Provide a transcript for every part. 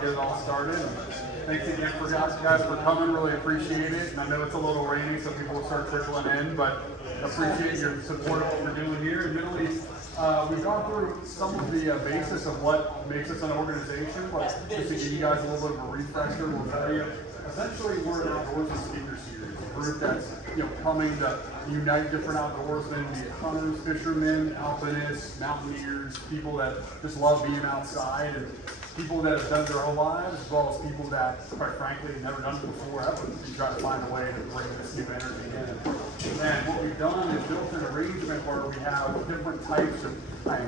get it all started. And thanks again for guys for coming. Really appreciate it. And I know it's a little rainy, so people will start trickling in, but appreciate your support of what we're doing here. And Middle East, we've gone through some of the basis of what makes us an organization, but just to give you guys a little bit of a refresher, we'll tell you, essentially we're an outdoorsman speaker series, a group that's coming to unite different outdoorsmen, be it hunters, fishermen, alpinists, mountaineers, people that just love being outside, and people that have done their whole lives, as well as people that, quite frankly, have never done it before ever, and try to find a way to bring this new energy in. And what we've done is built an arrangement where we have different types of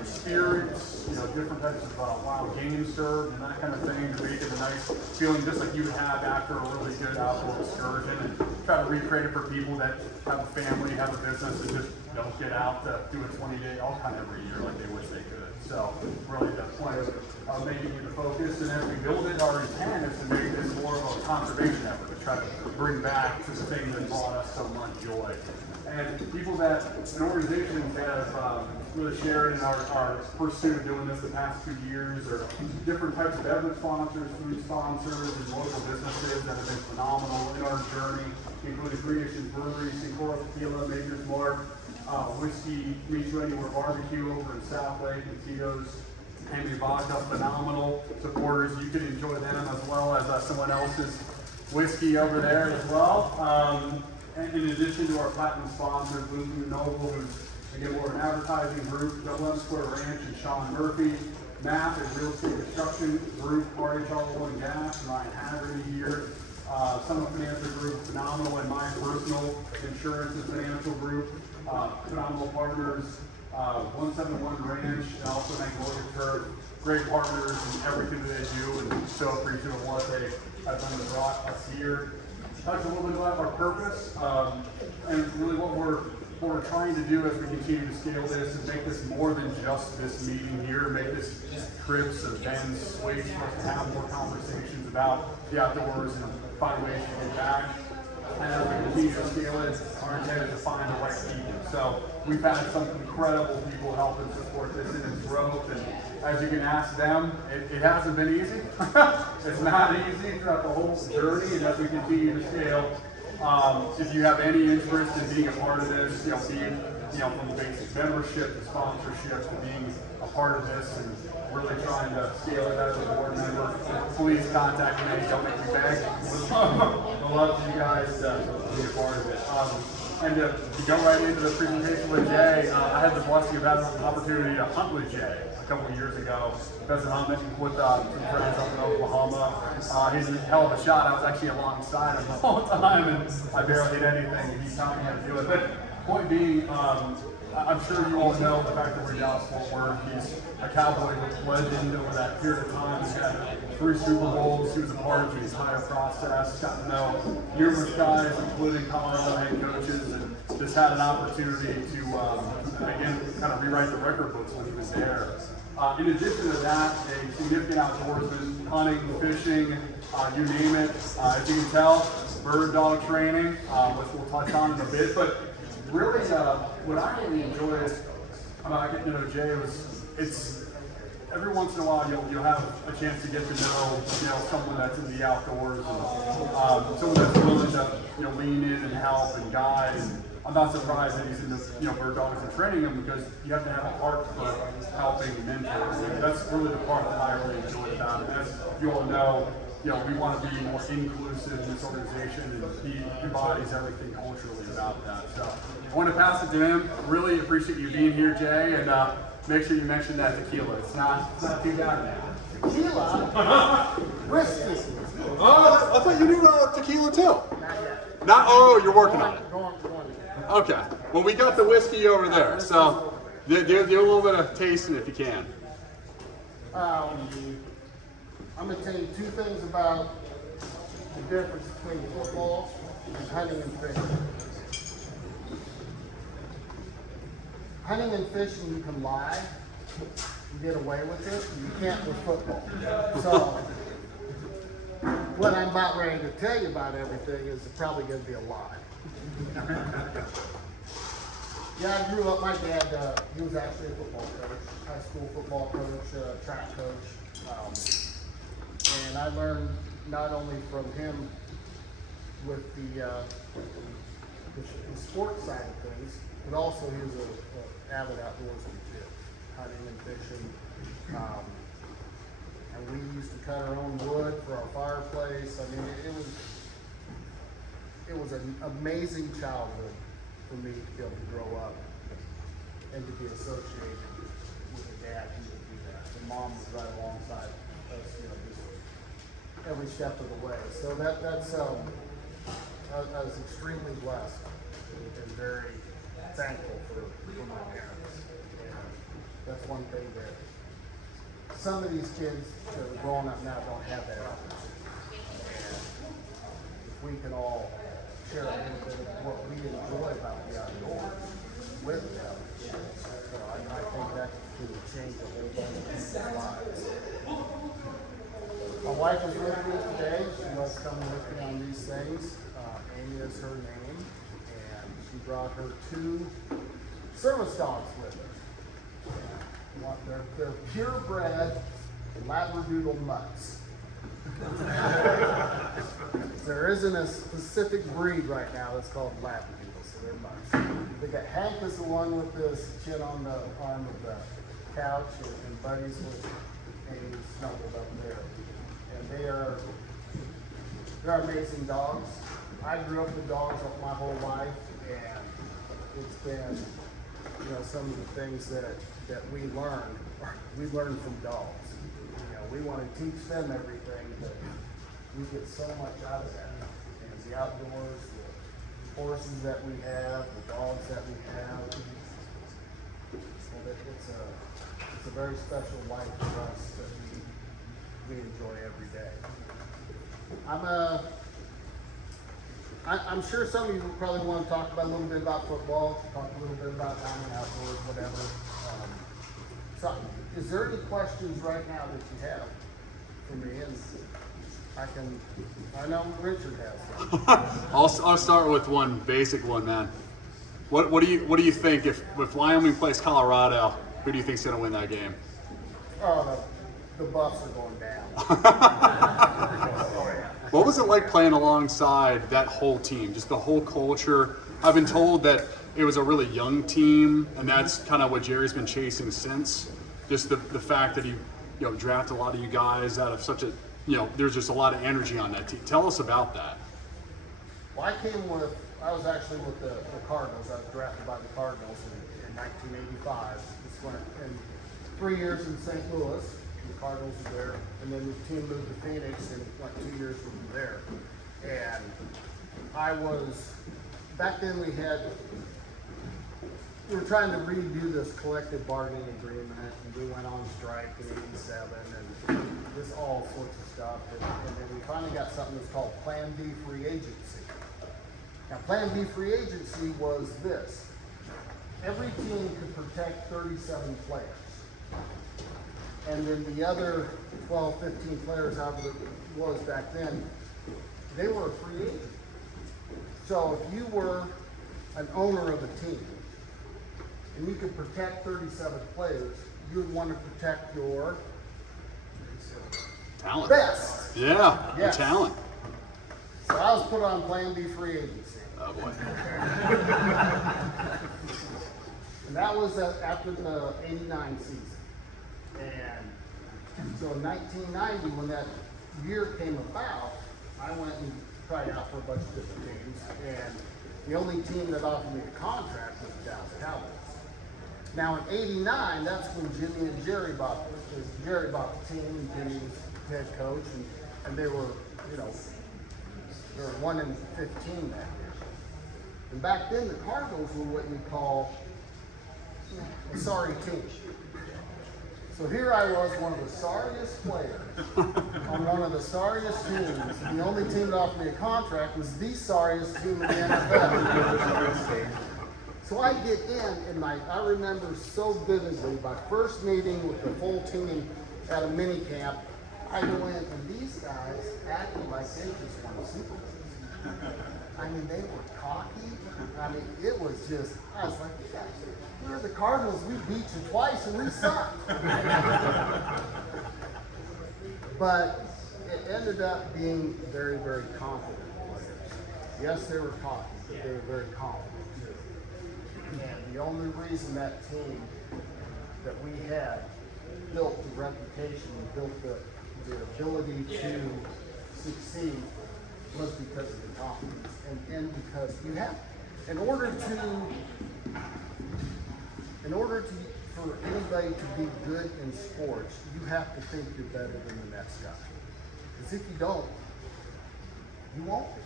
spirits, different types of wild game served and that kind of thing to make it a nice feeling just like you would have after a really good outdoor excursion, and try to recreate it for people that have a family, have a business, and just don't get out to do a 20-day elk hunt every year like they wish they could. So really the point of making it the focus, and as we build it, our intent is to make this more of a conservation effort, to try to bring back to the thing that brought us so much joy. And people and organizations that have really shared in our pursuit of doing this the past 2 years, or different types of beverage sponsors, food sponsors, and local businesses that have been phenomenal in our journey, including Three Nations Brewery, Sincora Tequila, Maker's Mark, Whiskey Meets You Anywhere Barbecue over in South Lake, and Tito's, Henry Vodka, phenomenal supporters. You can enjoy them as well as someone else's whiskey over there as well. And in addition to our platinum sponsors, Blue Noble, who's again more an advertising group, Double M Square Ranch, and Sean Murphy, MAP and Real Estate Construction Group, RHR Oil and Gas, and Ryan Haggerty here. Summer Financial Group, phenomenal, and my personal insurance and financial group, phenomenal partners, 171 Ranch, and also Magnolia Turf, great partners in everything that they do, and so appreciative of what they have done to brought us here. Talk a little bit about our purpose, and really what we're trying to do as we continue to scale this is make this more than just this meeting here, make this trips, events, ways for us to have more conversations about the outdoors and find ways to get back. And as we continue to scale it, our intent is to find the right people. So we've had some incredible people help and support this in its growth, and as you can ask them, it hasn't been easy. It's not easy throughout the whole journey, and as we continue to scale, if you have any interest in being a part of this, be it from the basic membership to sponsorship to being a part of this and really trying to scale it as a board member, please contact me. Don't make me beg. We'd love for you guys to be a part of it. And to go right into the presentation with Jay, I had the blessing of having an opportunity to hunt with Jay a couple of years ago. Pheasant hunting with some friends up in Oklahoma. He's a hell of a shot. I was actually alongside him the whole time, and I barely hit anything, and he taught me how to do it. But point being, I'm sure you all know the fact that we're Dallas Fort Worth. He's a Cowboy legend over that period of time. He's had 3 Super Bowls. He was a part of the entire process. Got to know numerous guys, including Colorado head coaches, and just had an opportunity to, again, kind of rewrite the record books when he was there. In addition to that, a significant outdoorsman, hunting, fishing, you name it. As you can tell, bird dog training, which we'll touch on in a bit. But really, what I really enjoy is about getting to know Jay it's every once in a while you'll have a chance to get to know someone that's in the outdoors, and someone that's willing to lean in and help and guide. And I'm not surprised that he's in the bird dogs and training them, because you have to have a heart for helping mentors. And that's really the part that I really enjoy about it. As you all know, we want to be more inclusive in this organization, and he embodies everything culturally about that. So I want to pass it to him. Really appreciate you being here, Jay, and make sure you mention that tequila. It's not too bad now. Tequila? Whiskey. Oh, I thought you knew tequila too. Not yet. Not, oh, you're working on it. Going. Okay. Well, we got the whiskey over there, so do a little bit of tasting if you can. I'm going to tell you 2 things about the difference between football and hunting and fishing. Hunting and fishing, you can lie, you get away with it, you can't with football. So, what I'm about ready to tell you about everything is probably going to be a lie. Yeah, I grew up, my dad, he was actually a football coach, high school football coach, track coach. And I learned not only from him with the sports side of things, but also he was an avid outdoorsman too, hunting and fishing. And we used to cut our own wood for our fireplace. I mean, it was an amazing childhood for me to be able to grow up and to be associated with a dad who would do that. And mom was right alongside us, just every step of the way. So that's I was extremely blessed and very thankful for my parents. And that's one thing that some of these kids that are growing up now don't have that opportunity. And if we can all share a little bit of what we enjoy about the outdoors with them, I think that can change a whole bunch of people's lives. My wife is with me today. She loves coming with me on these things. Amy is her name, and she brought her 2 service dogs with her. They're purebred Labradoodle mutts. There isn't a specific breed right now that's called Labradoodle, so they're mutts. They got Hank is the one with his chin on the arm of the couch, and Buddy's with Amy snuggled up there. And they're amazing dogs. I grew up with dogs my whole life, and it's been, some of the things that we learn from dogs. We want to teach them everything, but we get so much out of that. And the outdoors, the horses that we have, the dogs that we have, it's a very special life for us that we enjoy every day. I'm sure some of you probably want to talk about a little bit about football, talk a little bit about hunting, outdoors, whatever. So, is there any questions right now that you have for me? And I know Richard has some. I'll start with one basic one, man. What do you think if Wyoming plays Colorado? Who do you think's gonna win that game? Oh, the Buffs are going down. What was it like playing alongside that whole team? Just the whole culture. I've been told that it was a really young team, and that's kind of what Jerry's been chasing since. Just the fact that he drafted a lot of you guys out of such a there's just a lot of energy on that team. Tell us about that. Well, I was actually with the Cardinals. I was drafted by the Cardinals in 1985. This went in 3 years in St. Louis. The Cardinals were there, and then the team moved to Phoenix and went 2 years from there. And back then we were trying to redo this collective bargaining agreement, and we went on strike in '87, and this all sorts of stuff. And then we finally got something that's called Plan B free agency. Now, Plan B free agency was this. Every team could protect 37 players. And then the other 12, 15 players, however it was back then, they were a free agent. So if you were an owner of a team and you could protect 37 players, you would want to protect your Talent. best. Yeah, Yes. the talent. So I was put on Plan B free agency. Oh boy. And that was after the '89 season. And so in 1990, when that year came about, I went and tried out for a bunch of different teams. And the only team that offered me a contract was the Dallas Cowboys. Now in '89, that's when Jimmy and Jerry bought the team, and Jimmy was head coach, and they were, they were 1-15 that year. And back then, the Cardinals were what you call a sorry team. So here I was, one of the sorriest players on one of the sorriest teams. And the only team that offered me a contract was the sorriest team in the NFL. So I get in, and I remember so vividly my first meeting with the whole team at a mini camp. I go in, and these guys acted like they just won a Super Bowl. I mean, they were cocky. I mean, it was just, I was like, yeah, we're the Cardinals. We beat you twice, and we sucked. But ended up being very, very confident players. Yes, they were cocky, but they were very confident too. And the only reason that team that we had built the reputation, built the ability to succeed was because of the confidence, and because you have, in order for anybody to be good in sports, you have to think you're better than the next guy. Because if you don't, you won't be.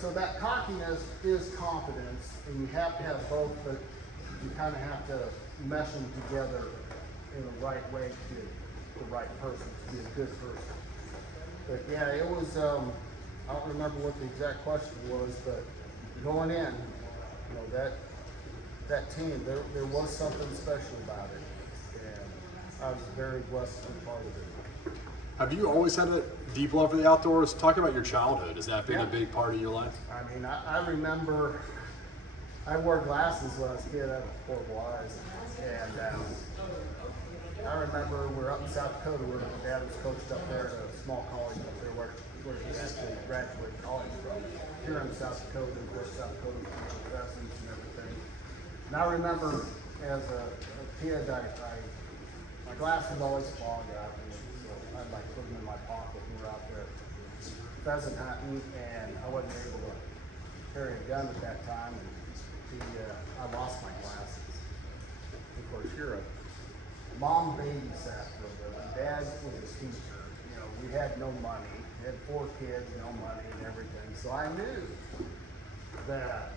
So that cockiness is confidence, and you have to have both, but you kind of have to mesh them together in the right way to be the right person, to be a good person. But yeah, it was, I don't remember what the exact question was, but going in, you know, that team, there was something special about it. And I was very blessed to be part of it. Have you always had a deep love for the outdoors? Talk about your childhood. Has that been a big part of your life? I mean, I remember I wore glasses when I was a kid. I had horrible eyes. And I remember we were up in South Dakota where my dad was coached up there at a small college up there where he actually graduated college from. Here in South Dakota, of course, South Dakota was professors and everything. And I remember as a kid, my glasses always fogged out. So I'd like put them in my pocket when we were out there pheasant hunting, and I wasn't able to carry a gun at that time. And I lost my glasses. Of course, mom babysat for a living. Dad was a teacher. You know, we had no money. We had 4 kids, no money and everything. So I knew that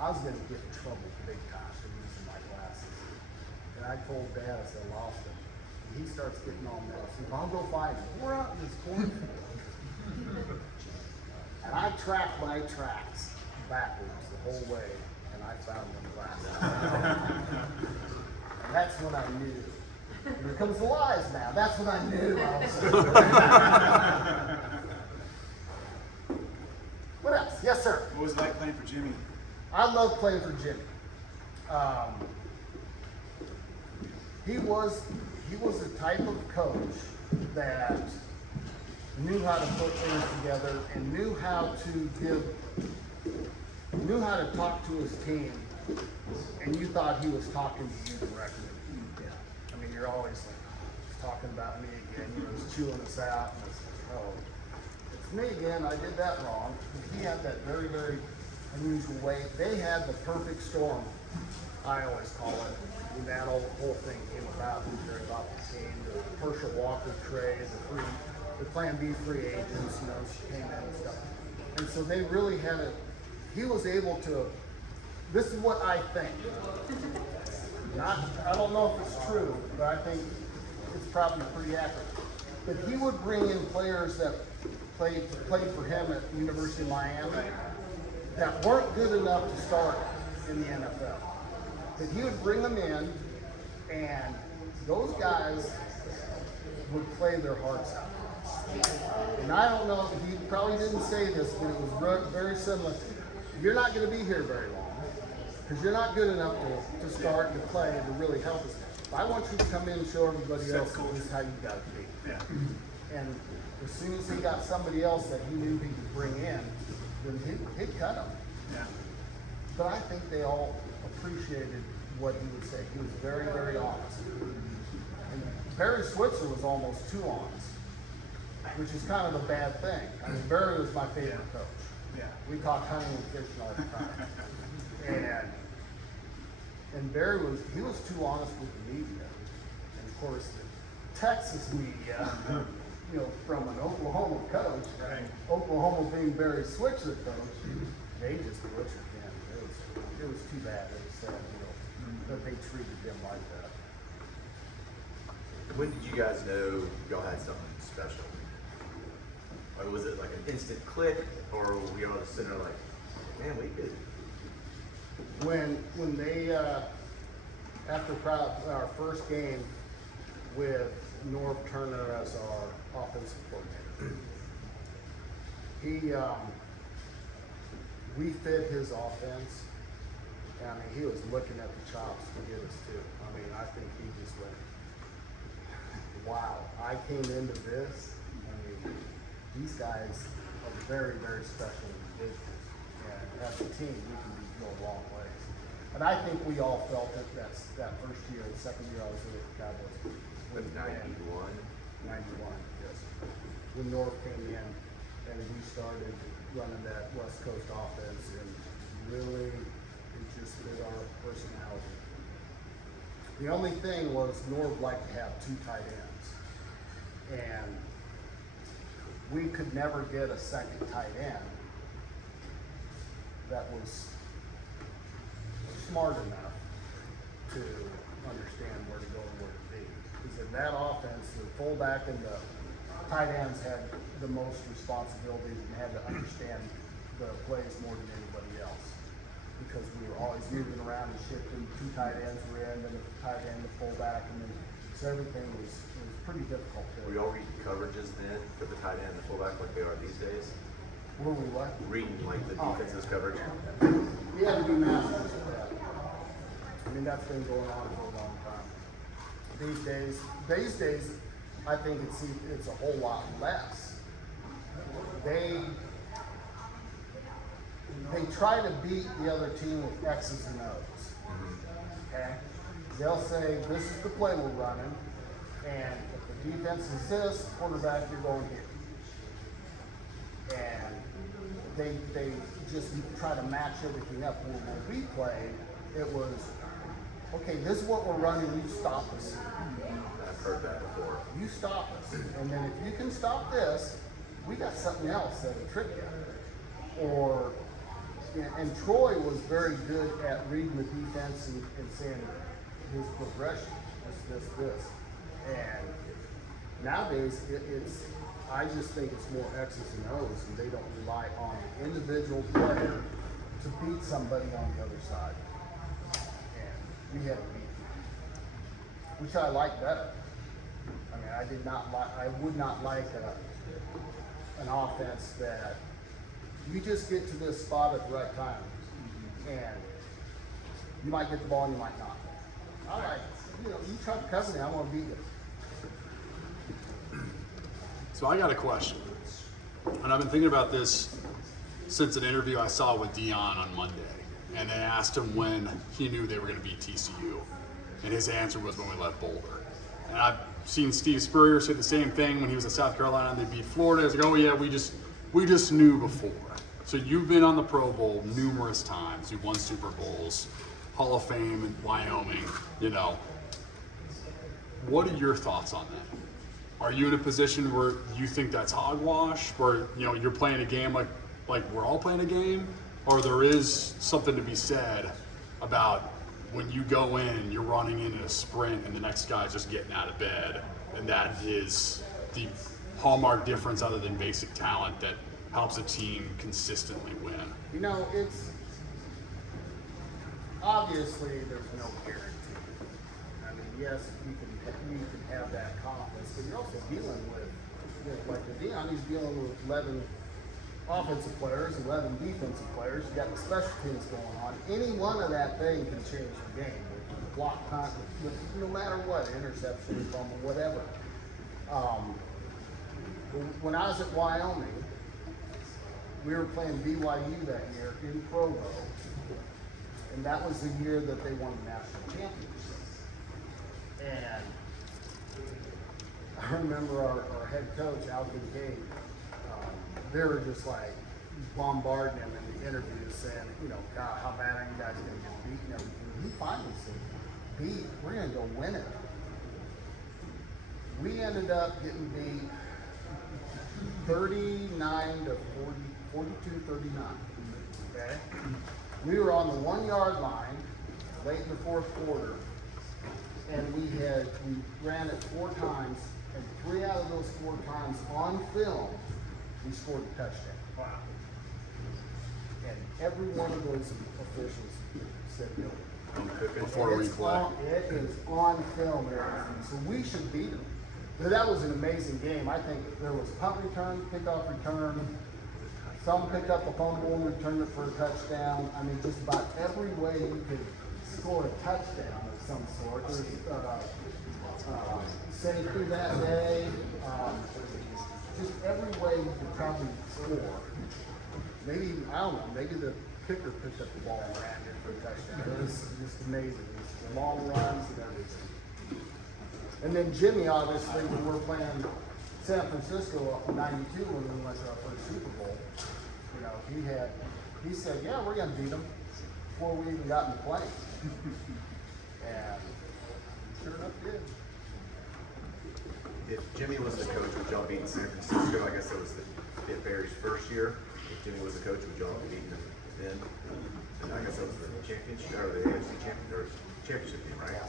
I was going to get in trouble big time for using my glasses. And I told Dad, I said, I lost them. And he starts getting all mad. He said, I'll go find them. We're out in this cornfield. And I tracked my tracks backwards the whole way, and I found them glasses. And that's when I knew. Here comes the lies now. That's when I knew I was. What else? Yes, sir. What was it like playing for Jimmy? I love playing for Jimmy. He was the type of coach that knew how to put things together and knew how to talk to his team, and you thought he was talking to you directly. I mean, you're always like, oh, he's talking about me again. You know, he's chewing us out. And it's like, oh, it's me again. I did that wrong. He had that very, very unusual way. They had the perfect storm, I always call it. When that whole thing came about, about the team, the Herschel Walker trade, the Plan B free agents, you know, she came in and stuff. And so they really had he was able to, this is what I think. I don't know if it's true, but I think it's probably pretty accurate. But he would bring in players that played for him at the University of Miami that weren't good enough to start in the NFL. But he would bring them in, and those guys would play their hearts out. And I don't know, he probably didn't say this, but it was very similar. You're not going to be here very long because you're not good enough to start and to play and to really help us. I want you to come in and show everybody else this is how you got to be. Yeah. And as soon as he got somebody else that he knew he could bring in, then he'd cut them. Yeah. But I think they all appreciated what he would say. He was very, very honest. And Barry Switzer was almost too honest, which is kind of a bad thing. I mean, Barry was my favorite coach. Yeah. We talked hunting and fishing all the time. And Barry was too honest with the media. And of course, the Texas media, you know, from an Oklahoma coach, Right. Oklahoma being Barry Switzer coach, they just butchered him. It was too bad. They said, you know, that they treated him like that. When did you guys know y'all had something special? Or was it like an instant click, or were we all just sitting there like, man, we could? When they after our first game with Norv Turner as our offensive coordinator, we fit his offense. I mean, he was looking at the chops to get us too. I mean, I think he just went, wow, I came into this. I mean, these guys are very, very special individuals. And as a team, we can go a long ways. And I think we all felt it that first year, the second year I was with the Cowboys. With 91. 91, yes. When North came in and we started running that West Coast offense, and really it just fit our personality. The only thing was North liked to have 2 tight ends. And we could never get a second tight end that was smart enough to understand where to go and where to be. Because in that offense, the fullback and the tight ends had the most responsibilities and had to understand the plays more than anybody else. Because we were always moving around and shifting. 2 tight ends were in, and the tight end, the fullback, and then so everything was pretty difficult. Were y'all reading coverages then for the tight end and the fullback like they are these days? Were we what? Reading like the defense's coverage? We had to be masters of that. I mean, that's been going on for a long time. These days, I think it's a whole lot less. They try to beat the other team with X's and O's. Okay? They'll say, this is the play we're running, and if the defense is this, quarterback, you're going here. And they just try to match everything up. When we played, it was, okay, this is what we're running, you stop us. I've heard that before. You stop us. And then if you can stop this, we got something else that'll trick you. Or, and Troy was very good at reading the defense and saying his progression, this. And nowadays, I just think it's more X's and O's, and they don't rely on the individual player to beat somebody on the other side. And we had to beat them, which I like better. I mean, I would not like an offense that you just get to this spot at the right time, and you might get the ball and you might not. All right, you try to cover me, I'm gonna beat you. So I got a question, and I've been thinking about this since an interview I saw with Dion on Monday, and they asked him when he knew they were going to beat TCU, and his answer was when we left Boulder. And I've seen Steve Spurrier say the same thing when he was in South Carolina and they beat Florida. It's like, oh yeah, we just knew before. So you've been on the Pro Bowl numerous times. You've won Super Bowls, Hall of Fame in Wyoming. What are your thoughts on that? Are you in a position where you think that's hogwash, where you're playing a game like we're all playing a game, or there is something to be said about when you go in, you're running in a sprint, and the next guy's just getting out of bed, and that is the hallmark difference, other than basic talent, that helps a team consistently win? It's obviously there's no guarantee. I mean, yes, you can have that confidence, but you're also dealing with like the Dion, he's dealing with 11 offensive players, 11 defensive players. You got the special teams going on. Any one of that thing can change the game. Block punt, no matter what, interception, fumble, whatever. When I was at Wyoming, we were playing BYU that year in Provo, and that was the year that they won the national championship. And I remember our head coach, Alvin Gate, they were just like bombarding him in the interviews saying, God, how bad are you guys going to get beaten? And he finally said, we're going to go win it. We ended up getting beat 39 to 42-39. Okay? We were on the 1 yard line late in the fourth quarter, and we ran it 4 times, and 3 out of those 4 times on film, we scored a touchdown. Wow. And every one of those officials said no. Before replay. It is on film and everything, so we should beat them. But that was an amazing game. I think there was punt return, kickoff return. Some picked up a fumble and returned it for a touchdown. I mean, just about every way you could score a touchdown of some sort. There's safety that day. just every way you could probably score. Maybe, I don't know, maybe the kicker picked up the ball and ran it for a touchdown. It was just amazing. It was long runs and everything. And then Jimmy, obviously, when we were playing San Francisco in '92 when we went to our first Super Bowl, you know, he said, yeah, we're going to beat them before we even got in the plane. And sure enough did. If Jimmy was the coach, would y'all beat San Francisco? I guess that was the Bears' first year. If Jimmy was the coach, would y'all have beaten them then? And I guess that was the championship or the AFC championship game, right?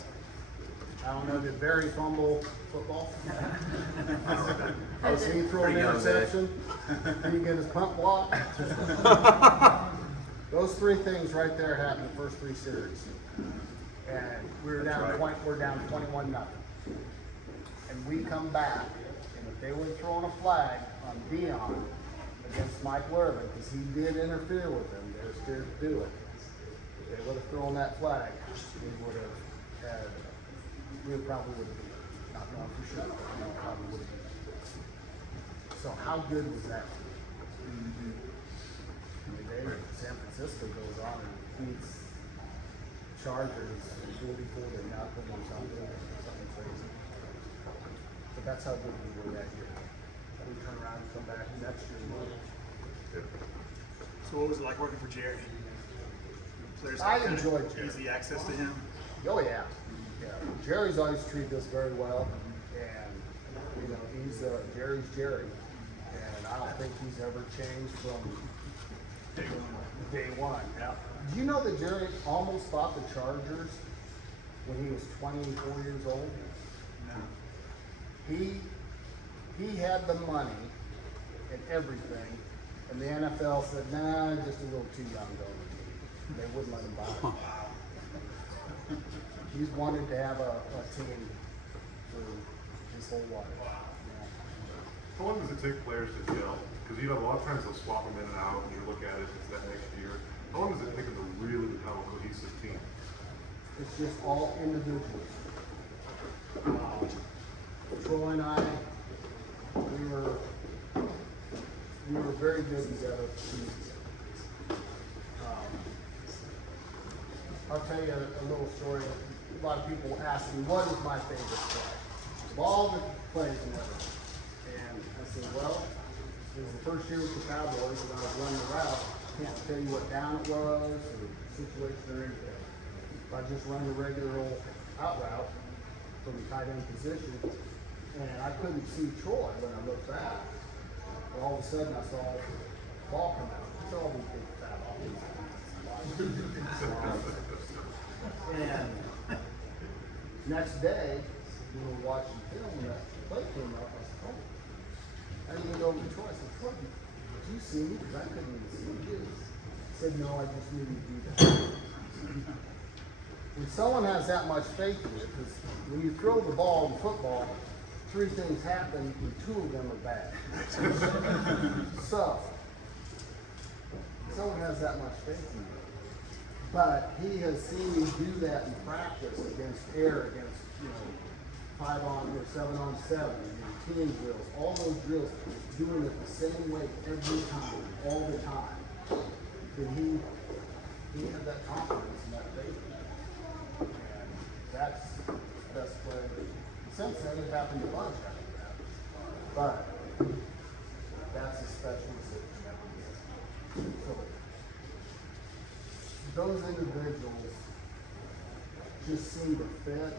I don't know, did Barry fumble football? I don't know. Did he throw an Pretty young then. interception? Did he get his punt block? Those three things right there happened the first three series. And we're That's down right. we're down 21-0. And we come back, and if they would have thrown a flag on Dion against Mike Irvin, because he did interfere with them, they were scared to do it. If they would have thrown that flag, we would have had, we probably would have been, not knowing for sure, but we probably would have been. So how good was that? I mean, San Francisco goes on and beats Chargers 44-0 or something crazy. But that's how good we were that year. We turn around and come back next year. So what was it like working for Jerry? So there's I kind of enjoyed Jerry. easy access to him. Oh yeah, yeah. Jerry's always treated us very well, and you know Jerry's Jerry, and I don't think he's ever changed from day one. Yeah. Do you know that Jerry almost bought the Chargers when he was 24 years old? No. He had the money and everything, and the NFL said, nah, just a little too young going to be. They wouldn't let him buy it. He's wanted to have a team for his whole life. How long does it take players to gel? Because you know, a lot of times they'll swap them in and out, and you look at it, it's that next year. How long does it take them to really become a cohesive team? It's just all individuals. Troy and I, we were very good together. I'll tell you a little story. A lot of people ask me, what is my favorite play? Of all the plays and everything. And I said, well, it was the first year with the Cowboys and I was running the route. Can't tell you what down it was or situation or anything. I just run the regular old out route from the tight end position, and I couldn't see Troy when I looked back. But all of a sudden, I saw the ball come out. It's all these big fat offenses. And next day, we were watching film, and that play came up. I said, oh. I didn't go over to Troy. I said, Troy, did you see me? Because I couldn't even see you. He said, no, I just knew you'd do that. When someone has that much faith in you, because when you throw the ball in football, three things happen, and two of them are bad. So, someone has that much faith in you. But he has seen me do that in practice against air, against 5 on or 7 on 7, and team drills, all those drills, doing it the same way every time, all the time. Then he had that confidence and that faith in me. And that's the best way. Since then, it happened a bunch after that. But that's a special decision. So those individuals just seem to fit.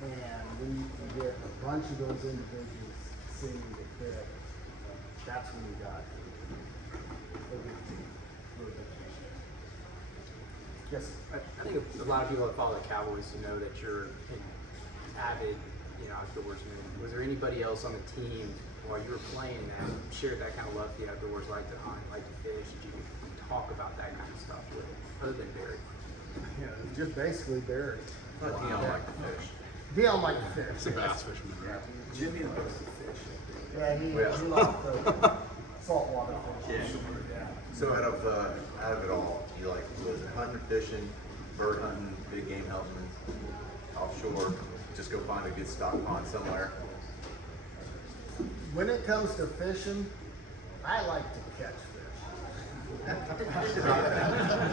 And when you can get a bunch of those individuals seeming to fit, that's when you got a good team. Yes. I think a lot of people that follow the Cowboys know that you're an avid, outdoorsman. Was there anybody else on the team while you were playing that shared that kind of love for the outdoors, like to hunt, like to fish? Did you talk about that kind of stuff with other than Barry? Yeah, just basically Barry. Dion liked to fish. Dion liked to fish. It's a bass fisherman. Jimmy loves to fish. Yeah, he loved the saltwater fish. So out of it all, you was it hunting, fishing, bird hunting, big game hunting, offshore? Just go find a good stock pond somewhere. When it comes to fishing, I like to catch fish.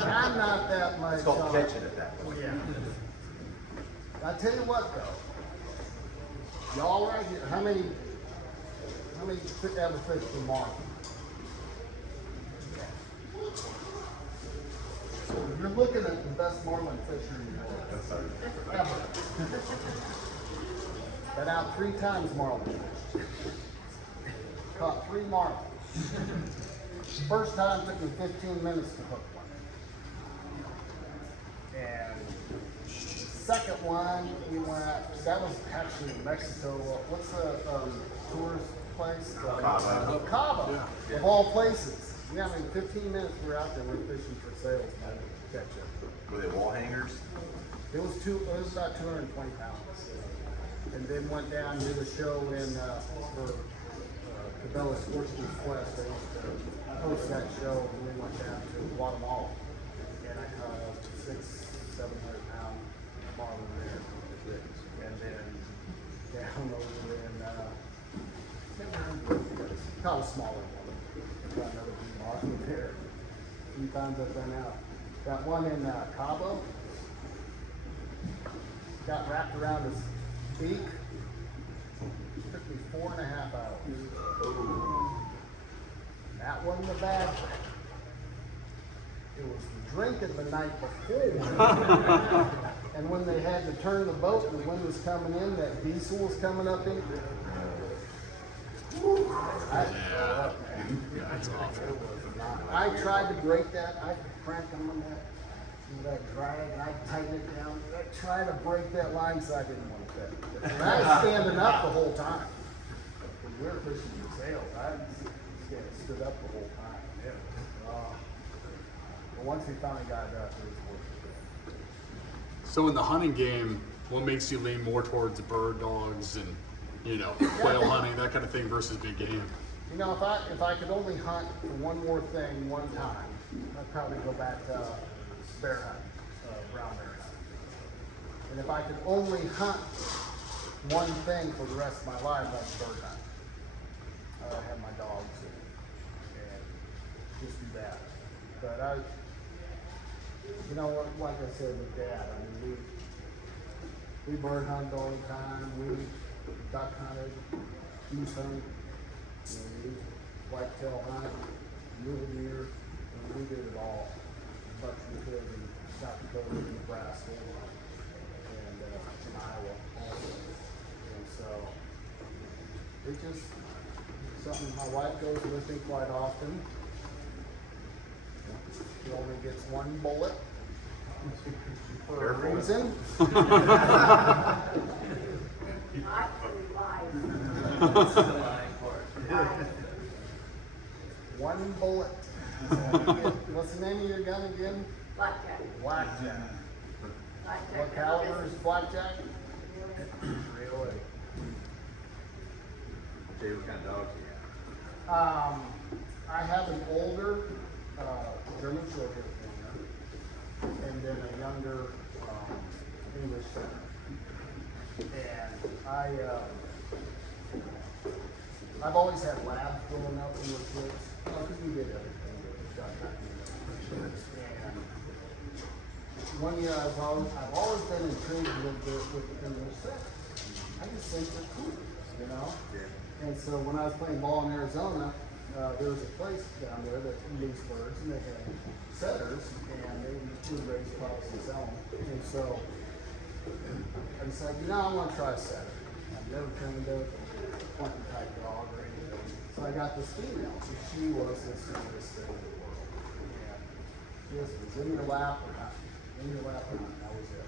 I'm not that much. It's called on- catching at that point. Yeah. I tell you what though, y'all right here, how many ever fished for marlin? So you're looking at the best marlin fisher in the world. Ever. Been out 3 times marlin fish. Caught 3 marlin. First time took me 15 minutes to hook one. And second one, we went, that was actually in Mexico. What's the tourist place? Cabo. Cabo, of all places. Yeah, I mean, 15 minutes we were out there, we were fishing for sales, man, to catch it. Were they wall hangers? It was about 220 pounds. And then went down to the show in, for Cabela Sportsman's Quest. They used to host that show, and we went down to Guatemala. And I caught a 600-700 pound marlin there. And then down over in, caught a smaller one. Got another big marlin there. A few times I've been out. Got one in Cabo. Got wrapped around his beak. Took me 4.5 hours. That wasn't the bad thing. It was the drinking the night before. And when they had to turn the boat, the wind was coming in, that diesel was coming up in. I tried to break that. I cranked them on that drag, and I tightened it down. I tried to break that line, so I didn't want to fit. And I was standing up the whole time. When we were fishing for sales, I stood up the whole time. But once we finally got it up, it was worth it. So in the hunting game, what makes you lean more towards bird dogs and, quail hunting, that kind of thing versus big game? You know, if I could only hunt for one more thing one time, I'd probably go back to bear hunting, brown bear hunting. And if I could only hunt one thing for the rest of my life, I'd bird hunt. I'd have my dogs and just do that. But like I said with Dad, I mean, we bird hunted all the time. We duck hunted, goose hunted. We whitetail hunt, mule deer, and we did it all. As much as we could in South Dakota, Nebraska, and in Iowa also. And so it's just something my wife goes with me quite often. She only gets one bullet for a reason. One bullet. What's the name of your gun again? Blackjack. Blackjack. Blackjack. What caliber is blackjack? Really? Jay, what kind of dogs do you have? I have an older German Shepherd Terrier, and then a younger English Setter. And I've always had labs growing up when we were kids, because we did everything with duck hunting. And one year I've always been intrigued with the English Setter. I just think they're cool, And so when I was playing ball in Arizona, there was a place down there that leased birds, and they had setters, and they would raise pups and sell them. And so I decided, I want to try a setter. I've never trained a pointing type dog or anything. So I got this female, and she was the sweetest thing in the world. And just was in your lap or not. In your lap or not, that was it.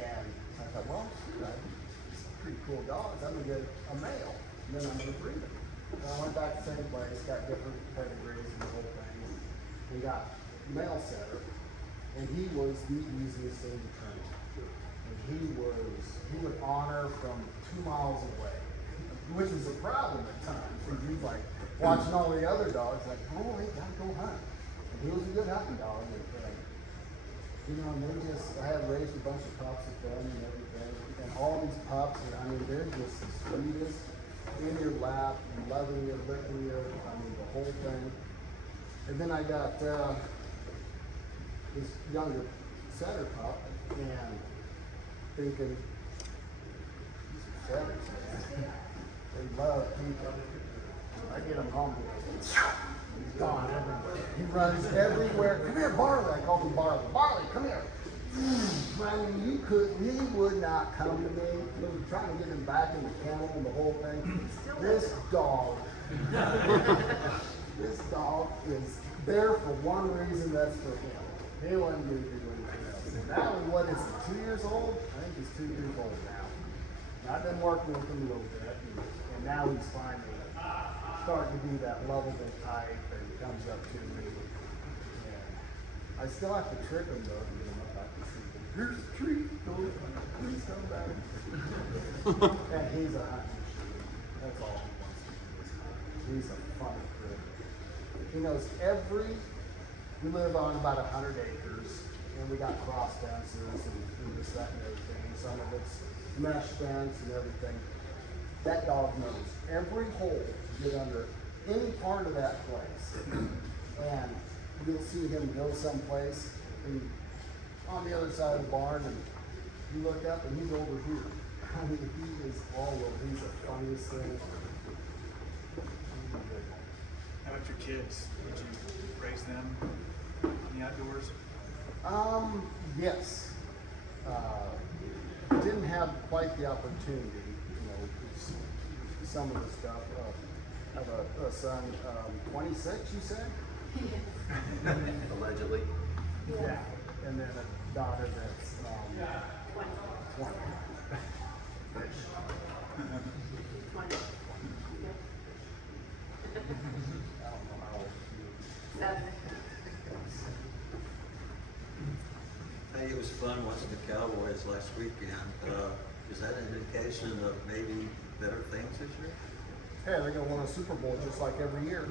And I thought, well, it's pretty cool dogs. I'm going to get a male, and then I'm going to breed them. So I went back to the same place, got different pedigrees and the whole thing, and got male setter. And he was the easiest thing to train. And he would honor from 2 miles away, which is a problem at times. And he's like watching all the other dogs, like, oh, they gotta go hunt. And he was a good hunting dog. And I had raised a bunch of pups with them and everything. And all these pups, they're just the sweetest. in your lap, loving you, licking you, I mean the whole thing. And then I got this younger setter pup and thinking, these are setters, man. They love people. I get him home. He's gone everywhere. He runs everywhere. Come here, Barley. I call him Barley. Barley, come here. I mean, he would not come to me. I was trying to get him back in the kennel and the whole thing. This dog is there for one reason, that's for him. He wouldn't do anything else. Now, what is he, 2 years old? I think he's 2 years old now. And I've been working with him a little bit, and now he's finally starting to be that lovable type, and he comes up to me. And I still have to trick him though to get him up. I can see him. Here's a treat. Please come back. And he's a hunting machine. That's all he wants to do. He's a fun critter. He knows we live on about 100 acres, and we got cross fences and this, that, and everything. Some of it's mesh fence and everything. That dog knows every hole to get under any part of that place. And you'll see him go someplace and on the other side of the barn, and you look up and he's over here. I mean, he is all over. He's the funniest thing. How about your kids? Did you raise them in the outdoors? Yes. Didn't have quite the opportunity, you know, 'cause some of the stuff. I have a son, 26, you said? Allegedly. Yeah. And then a daughter that's 20. I don't know how old she is. Hey, it was fun watching the Cowboys last weekend. Is that an indication of maybe better things this year? Hey, they're gonna win a Super Bowl just like every year.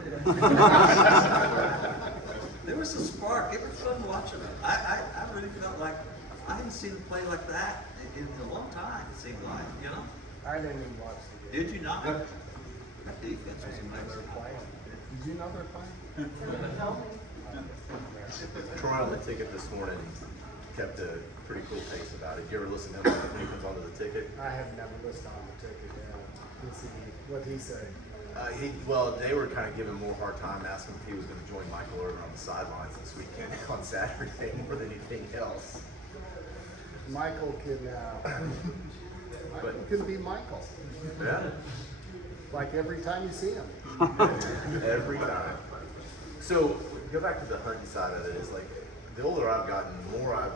There was a spark. It was fun watching them. I really felt like I hadn't seen them play like that in a long time, it seemed like, you know? I didn't even watch the game. Did you not? That defense was They're amazing. playing. Did you know they're playing? Troy on the ticket this morning kept a pretty cool pace about it. You ever listen to him when he comes onto the ticket? I have never listened on the ticket yet. What'd he say? Well, they were kind of giving him more hard time, asking if he was going to join Michael Irvin on the sidelines this weekend on Saturday more than anything else. Michael can be Michael. Yeah, Like every time you see him. every time. So go back to the hunting side of it. Is like the older I've gotten, the more I've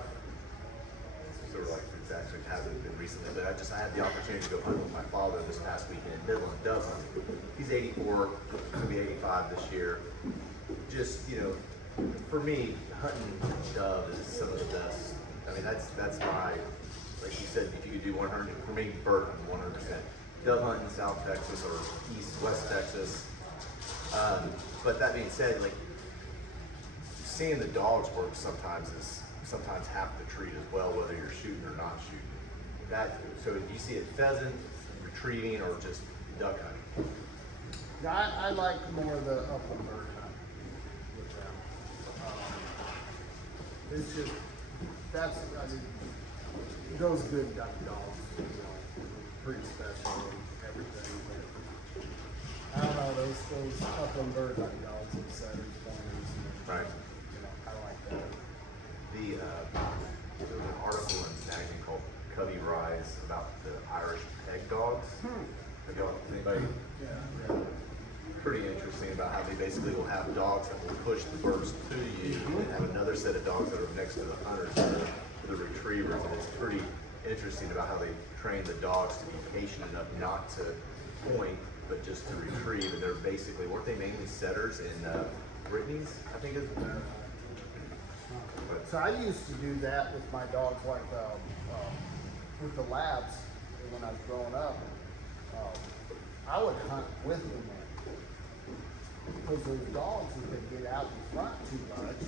sort of like it's actually hasn't been recently, but I had the opportunity to go hunt with my father this past weekend in Midland, dove hunting. He's 84, gonna be 85 this year. Just, you know, for me, hunting dove is some of the best. I mean, that's my, like you said, if you could do 100, for me, bird hunting 100%. Dove hunting in South Texas or West Texas. But that being said, like seeing the dogs work sometimes is half the treat as well, whether you're shooting or not shooting. So do you see it pheasant, retrieving, or just duck hunting? I like more of the upland bird hunt with them. It's just, those good duck dogs, you know, pretty special and everything. But I don't know, those upland bird duck dogs and setters, pointers, Right. you know, I like that. There was an article in a magazine called Cubby Rise about the Irish peg dogs. Have y'all, anybody? Yeah. Pretty interesting about how they basically will have dogs that will push the birds to you, and have another set of dogs that are next to the hunters, the retrievers, and it's pretty interesting about how they train the dogs to be patient enough not to point, but just to retrieve. And they're basically, weren't they mainly setters in Brittany's, I think is. So I used to do that with my dogs, like with the labs when I was growing up. I would hunt with them because those dogs, if they get out in front too much,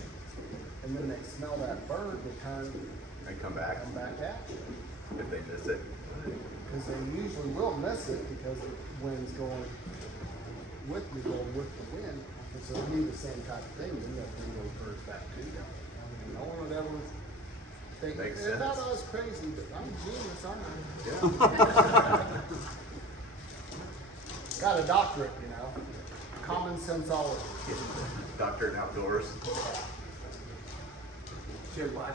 and then they smell that bird, they turn And come back at you. if they miss it. because they usually will miss it because the wind's going with the wind. And so it'll be the same type of thing. You have to go birds back too. No one would ever think. Makes They thought sense. I was crazy, but I'm a genius, aren't I? Got a doctorate, you know. Common senseology. Doctor in outdoors. Jim, why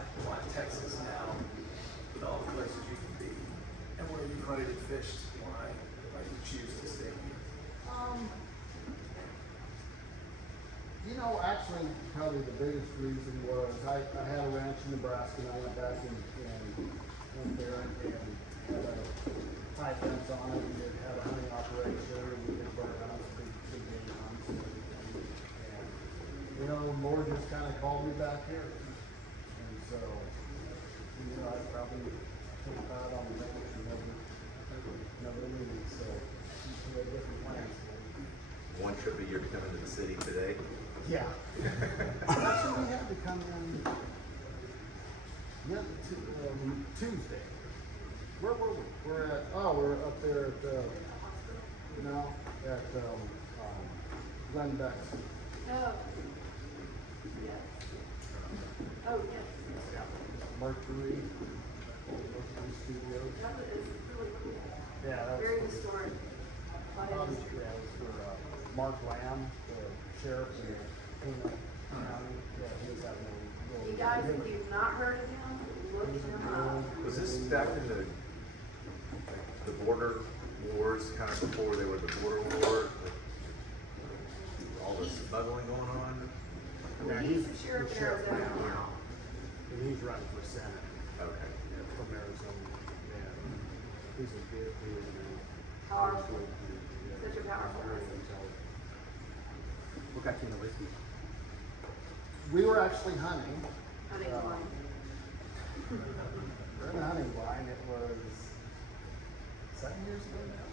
Texas now, with all the places you can be, and where you've hunted and fished, why you choose to stay here? You know, actually, probably the biggest reason was I had a ranch in Nebraska, and I went back and went there and had a high fence on it, and had a hunting operation, and we did bird hunts, big game hunts, and you know, the Lord just kind of called me back here. And so, you know, I probably took God on the ranch and never leave, so we had different plans. One trip a year to come into the city today. Yeah. Actually, we had to come in Tuesday. Where were we? We're up there at Glen Beck's. Oh. Yes. Oh, yes. Mercury Studios. That is really cool. Yeah, that was Very for- historic. A lot of Probably, history. yeah, it was for Mark Lamb, the sheriff in Pima County. Yeah, he was having a little. You guys, if you've not heard of him, look him up. Was this back in the border wars, kind of before they were the border wars? With all this smuggling going on? Yeah, He's the sheriff in Arizona now. And he's running for Senate. Okay. From Arizona. Yeah. He's a good dude, man. Powerful. Such a powerful person. What got you into whiskey? We were actually hunting. Hunting line. We're in the hunting blind. It was 7 years ago now.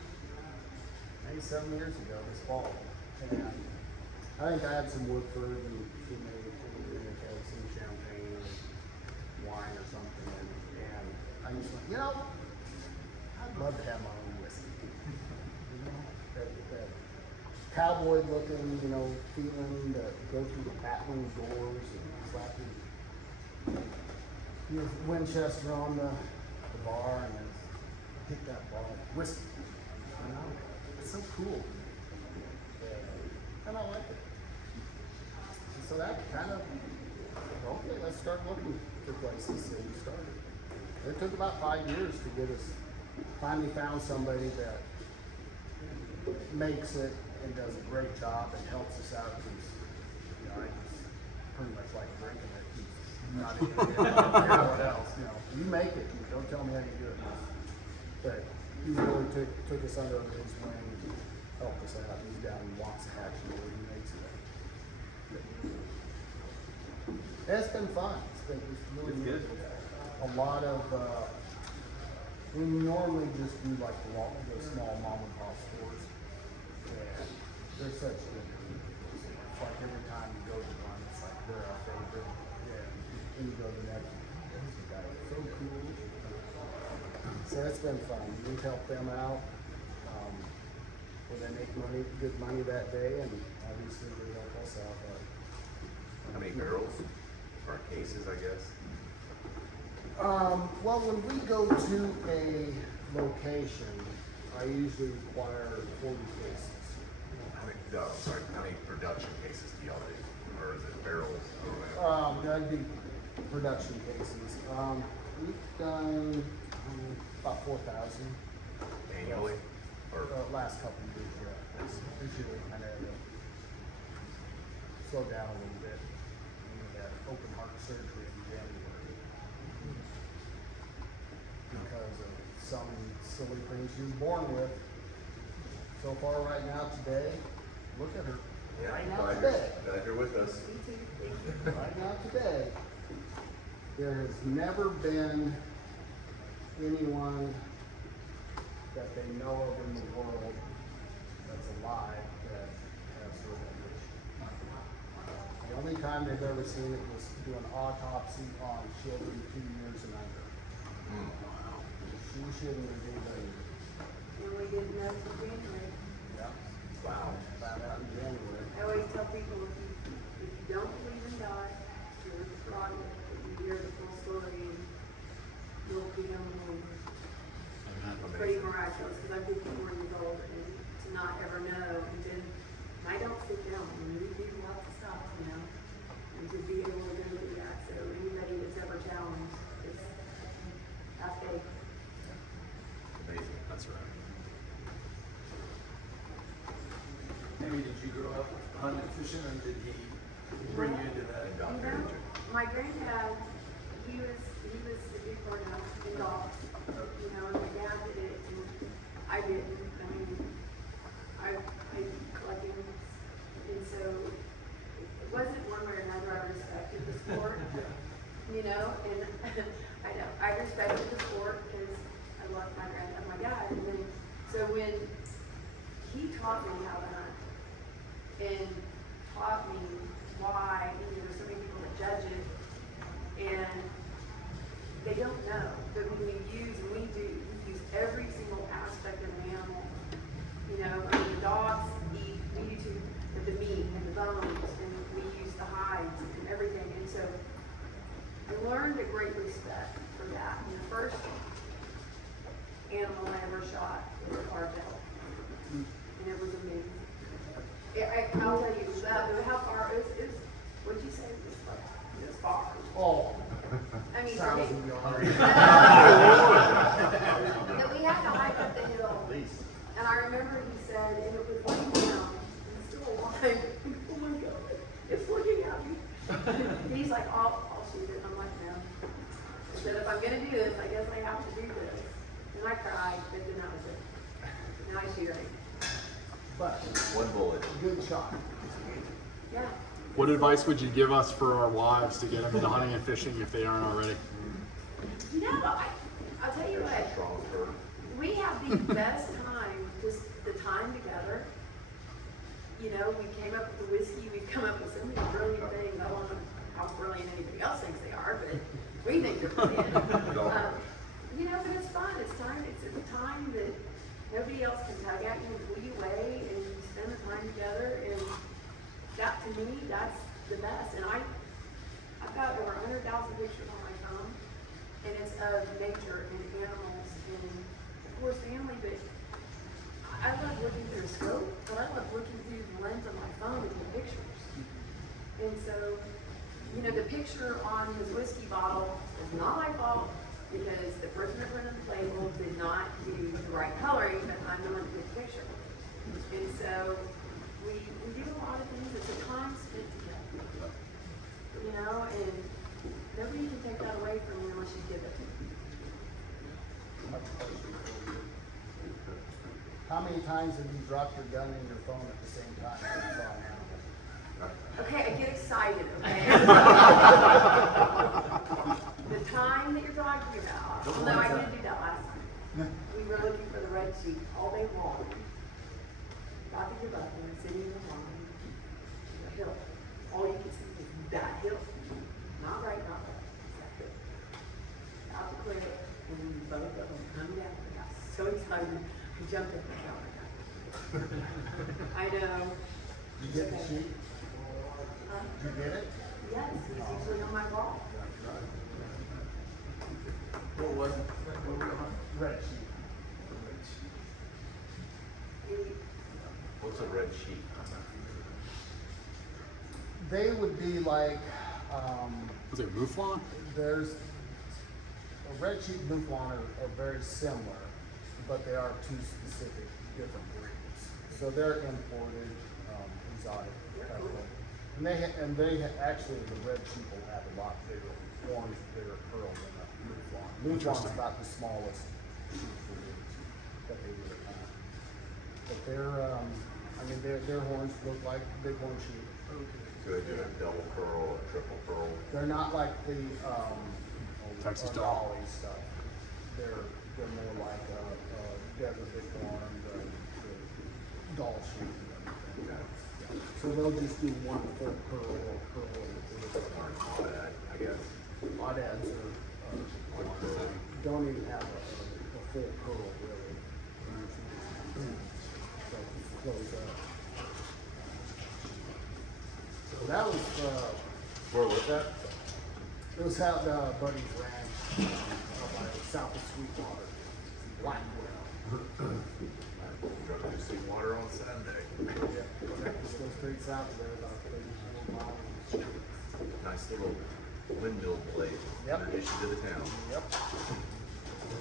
Maybe 7 years ago this fall. And I think I had some Woodford and he made some champagne or wine or something. And I just went, you know, I'd love to have my own whiskey. You know, that cowboy looking, you know, feeling that go through the battling doors and slapping your Winchester on the bar and then hit that ball. Whiskey. You know? It's so cool. And I like it. And so that kind of, okay, let's start looking for places. So we started. It took about 5 years to get us, finally found somebody that makes it and does a great job and helps us out. Because, you know, I just pretty much like drinking it. Not even what else, you know. You make it. Don't tell me how you do it. But he really took us under his wing, helped us out. He's down in Waxahachie where he makes it. It's been fun. It's really It's good. a lot of. We normally just do like the small mom and pop stores, and they're such good people. It's like every time you go to one, it's like they're our favorite. Yeah, and you go to the next one. These guys are so cool. So it's been fun. We've helped them out. When they make good money that day, and obviously they help us out. How many barrels or cases, I guess? Well, when we go to a location, I usually require 40 cases. How many production cases do y'all do? Or is it barrels? That'd be production cases. We've done about 4,000. Annually? Or Last couple of years, yeah. This year we kind of slowed down a little bit. We had open heart surgery in January because of some silly things she was born with. So far, right now, today, look at her. yeah, Right now, glad today. you're with us. Right now, today, there has never been anyone that they know of in the world that's alive that has her condition. The only time they've ever seen it was to do an autopsy on children 2 years and under. She shouldn't have even and we didn't know till January. Wow. Found out in January. I always tell people, if you don't believe in God, you're the prerogative, but you hear the full story and you'll become a believer. It's pretty miraculous, because I'm 54 years old, and to not ever know, and then, I don't sit down, I mean, we do lots of stuff, you know, and to be able to go through that, so anybody that's ever challenged, it's, have faith. Amazing. That's right. Amy, did you grow up hunting and fishing, or did he bring you into that? You know, my granddad, he was a big part of in dogs, you know, and my dad did it, and I didn't. I mean, I collected, and so it wasn't one way or another. I respected the sport, you know, and I know I respected the sport because I loved my granddad, my dad, and then so when he taught me how to hunt and taught me why, you know, there's so many people that judge it, and they don't know that when we use, and we use every single aspect of an animal. You know, I mean, the dogs eat, we do too, but the meat and the bones, and we use the hides and everything, and so I learned a great respect for that. And the first animal I ever shot was a barbell, and it was amazing. I'll tell you, how far it was, what'd you say? It was far. Oh, I mean, 1,000 yards. and we had to hike up the hill. And I remember he said, and it was laying down, and it's still alive. Oh my God, it's looking at me. And he's like, I'll shoot it. And I'm like, no. I said, if I'm gonna do this, I guess I have to do this. And I cried, but then that was it. And I shoot it. But, One bullet. good shot. Yeah. What advice would you give us for our wives to get them into hunting and fishing if they aren't already? You know, I'll tell you what. Strong bird. We have the best time, just the time together. You know, we came up with the whiskey, we've come up with so many brilliant things. I don't know how brilliant anybody else thinks they are, but we think they're brilliant. You know, but it's fun. It's a time that nobody else can tug at you and pull you away, and you spend the time together, and that, to me, that's the best. And I've got over 100,000 pictures on my phone, and it's of nature and animals and, of course, family, but I love looking through a scope, but I love looking through the lens of my phone at the pictures. And so, you know, the picture on his whiskey bottle is not my fault, because the person that printed the label did not do the right coloring, but I'm the one that did the picture. And so we do a lot of things. It's a time spent together, you know, and nobody can take that away from you unless you give it. How many times have you dropped your gun and your phone at the same time when you saw an animal? Okay, I get excited, okay? The time that you're talking about, although I did do that last time. We were looking for the red sheep all day long. Got to give up and sitting in the lawn, the hill. All you can see is that hill. Not right, not left. That hill. Got to clear it, and then both of them come down. I got so excited, I jumped in the shower. I know. Did you get the sheep? Did you get it? Yes, he's usually on my wall. What was it? What were you hunting? Red sheep. What's a red sheep? They would be like, Was it mouflon? there's, a red sheep and mouflon are very similar, but they are two specific different breeds. So they're imported, exotic type of thing. And actually, the red sheep will have a lot bigger horns, bigger curls than a mouflon. Mouflon's about the smallest sheep breeds that they really have. But their horns look like bighorn sheep. So they do a double curl, a triple curl. They're not like the Texas dog. Raleigh stuff. They're more like desert bighorn, the Gaul sheep. So they'll just do one full curl or curl. I guess. Audads don't even have a full curl really. So close up. So that was, Where was that? it was out Buddy's Ranch, up by south of Sweetwater, Blackwell. Drove to see water on Sunday. Just go straight south of there, about 34 miles. Nice little windmill blade. Yep. Introduced you to the town. Yep.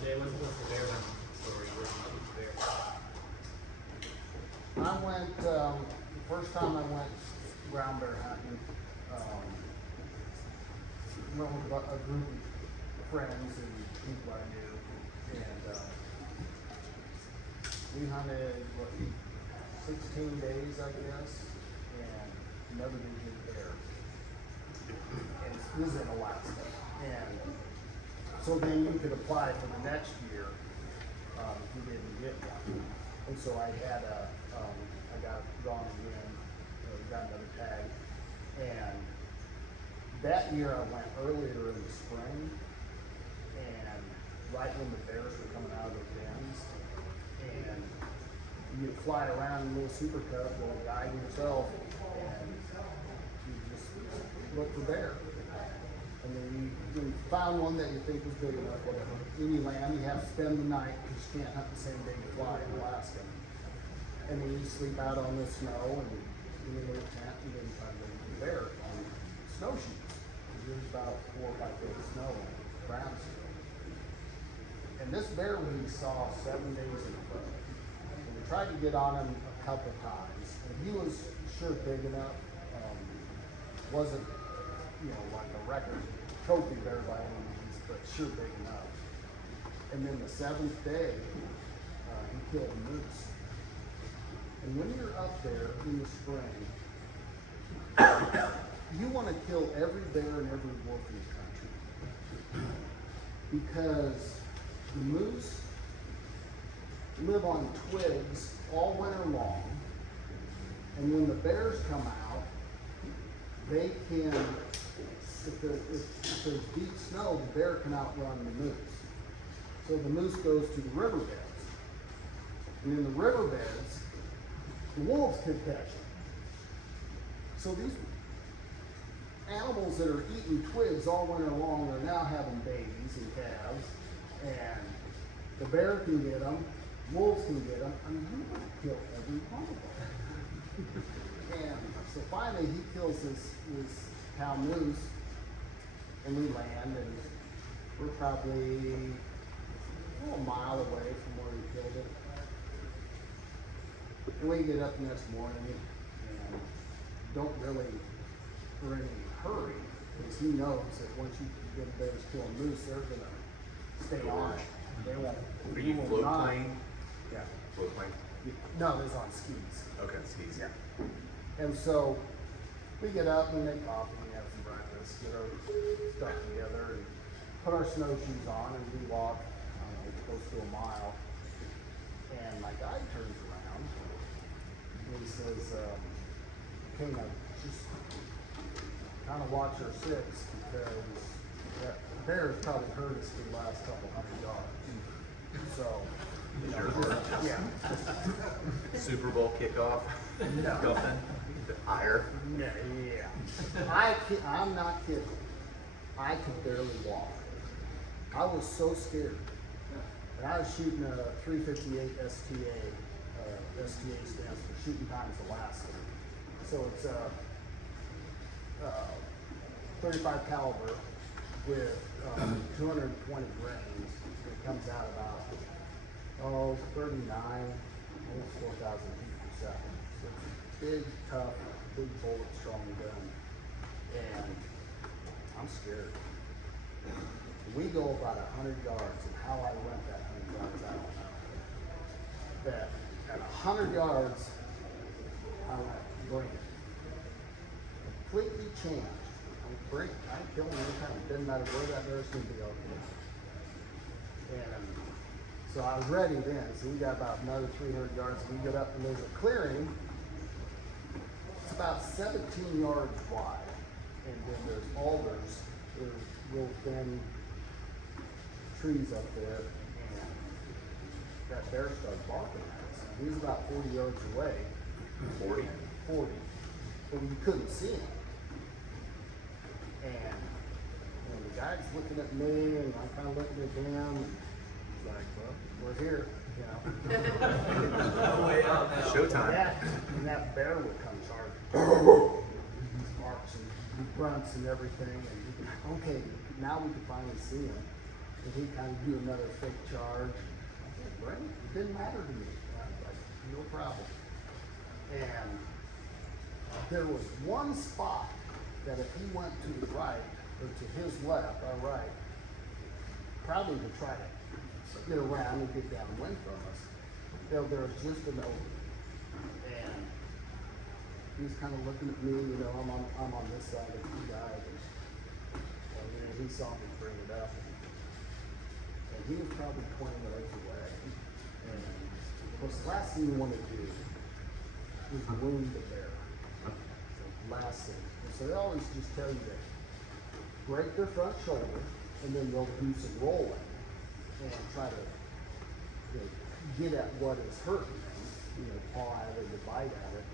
Jay, what's the bear hunting story? Where did you get the bear? I went, the first time I went brown bear hunting, went with a group of friends and people I knew, and we hunted, what, 16 days, I guess, and never did get a bear. And this is in Alaska, and so then you could apply for the next year, if you didn't get one. And so I had I got drawn again, got another tag, and that year I went earlier in the spring, and right when the bears were coming out of the dens, and you fly around in a little super cup or guide yourself, and you just look for bear. And then you found one that you think was big enough, whatever. Then you land, you have to spend the night because you can't hunt the same day you fly in Alaska. And then you sleep out on the snow and in a little tent, and then try to look for bear on snowshoes. There's about 4 or 5 days of snow on the ground still. And this bear we saw 7 days in a row. And we tried to get on him a couple times, and he was sure big enough. Wasn't, like a record trophy bear by any means, but sure big enough. And then the 7th day, he killed a moose. And when you're up there in the spring, you want to kill every bear and every wolf in the country. Because the moose live on twigs all winter long, and when the bears come out, they can, if there's deep snow, the bear can outrun the moose. So the moose goes to the riverbeds. And in the riverbeds, the wolves could catch them. So these animals that are eating twigs all winter long are now having babies and calves, and the bear can get them, wolves can get them. I mean, you want to kill every one of them. And so finally he kills this cow moose, and we land, and we're probably a mile away from where we killed it. And we get up the next morning and don't really, we're in any hurry, because he knows that once you get bears kill a moose, they're gonna stay on it. They won't. Are you will float not- plane? Yeah. Float plane? No, there's on skis. Okay, skis. Yeah. And so we get up and make coffee and have some breakfast, get our stuff together and put our snowshoes on, and we walk, I don't know, close to a mile. And my guide turns around and he says, okay, now just kind of watch our six, because that bear's probably heard us for the last couple hundred yards. So, yeah. Super Bowl kickoff? No. Nothing? Higher? Yeah. I'm not kidding. I could barely walk. I was so scared. And I was shooting a 358 STA. STA stands for Shooting Times Alaska. So it's a 35 caliber with 220 grains. It comes out about 39, almost 4,000 feet per second. So it's a big, tough, big bullet, strong gun. And I'm scared. We go about 100 yards, and how I went that 100 yards, I don't know. That at 100 yards, I went, bring it. Completely changed. Bring it. I ain't killing anytime. It doesn't matter where that bear's gonna be, I'll kill it. And so I was ready then. So we got about another 300 yards. We get up, and there's a clearing. It's about 17 yards wide. And then there's alders. There's real thin trees up there. And that bear started barking at us. He was about 40 yards away. 40. 40. But you couldn't see him. And the guy's looking at me, and I'm kind of looking at him. And he's like, well, we're here, you know. No way out now. Showtime. And that bear would come charging. He barks and he grunts and everything. And okay, now we can finally see him. And he'd kind of do another fake charge. I said, Brent, it didn't matter to me. I was like, no problem. And there was one spot that if he went to the right, or to his left, our right, probably to try to get around and get downwind from us, there was just an opening. And he was kind of looking at me, you know, I'm on this side of the guy, and you know, he saw me bring it up, and he was probably 20 yards away. And of course, the last thing you want to do is wound the bear. So last thing. And so they always just tell you that break their front shoulder, and then they'll do some rolling and try to, you know, get at what is hurting them, you know, paw at it or bite at it,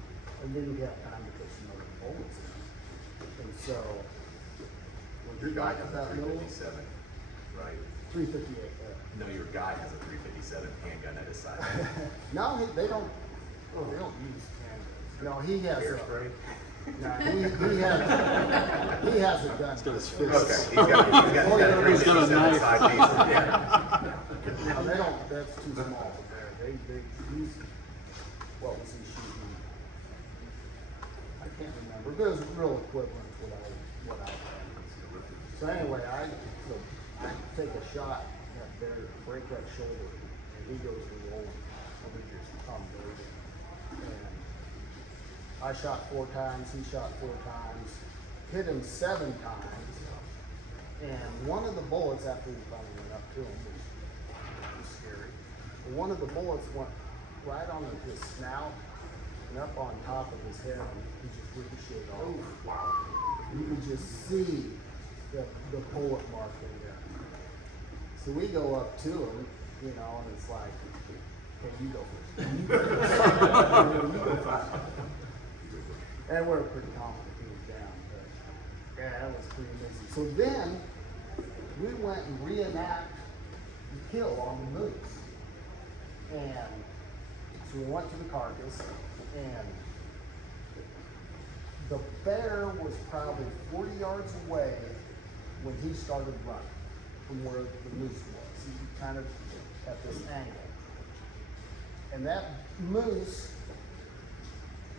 and then you have time to put some other bullets in. And so, when Your he guy got to has a that little 357, right? 358. No, your guy has a 357 handgun at his side. No, they don't. Oh, they don't use handguns. No, he has Bear a. spray. No, he has a gun. He's got his Okay, fists. he's got a He's got a 357 knife. side piece. Yeah. No, they don't. That's too small for bear. He's. What was he shooting? I can't remember. But it was real equivalent to what I had. So anyway, I take a shot at bear, break that shoulder, and he goes to roll, and we just unloaded. And I shot 4 times, he shot 4 times, hit him 7 times, and one of the bullets, after we finally went up to him, was scary, but one of the bullets went right on his snout and up on top of his head, and he just ricocheted off. You could just see the bullet mark in there. So we go up to him, you know, and it's like, okay, you go first. You go first. And we're pretty confident he was down, but yeah, that was pretty amazing. So then we went and reenact the kill on the moose. And so we went to the carcass, and the bear was probably 40 yards away when he started running from where the moose was. He was kind of at this angle. And that moose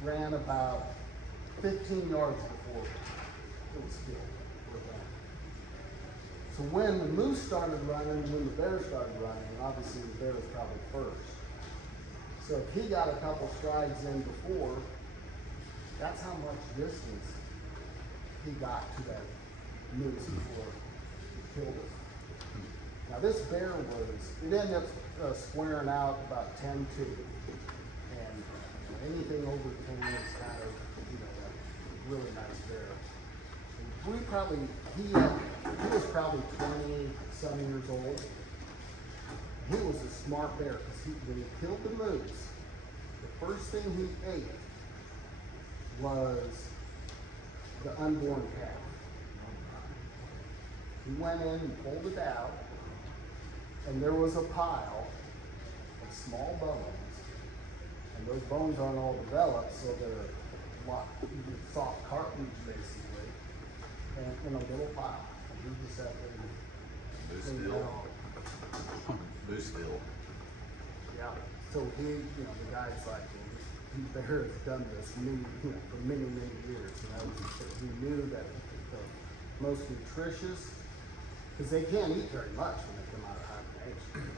ran about 15 yards before it was killed. So when the moose started running, when the bear started running, and obviously the bear was probably first. So if he got a couple strides in before, that's how much distance he got to that moose before he killed it. Now this bear it ended up squaring out about 10-2. And anything over 10 is kind of, you know, like a really nice bear. He was probably 20-some years old. He was a smart bear because when he killed the moose, the first thing he ate was the unborn calf. He went in and pulled it out, and there was a pile of small bones, and those bones aren't all developed, so they're soft cartilage basically, and in a little pile. And he just sat there and Moose cleaned bill. that off. Moose bill. Yeah. So the guy's like, well, this bear has done this for many, many years. He knew that the most nutritious, because they can't eat very much when they come out of hibernation.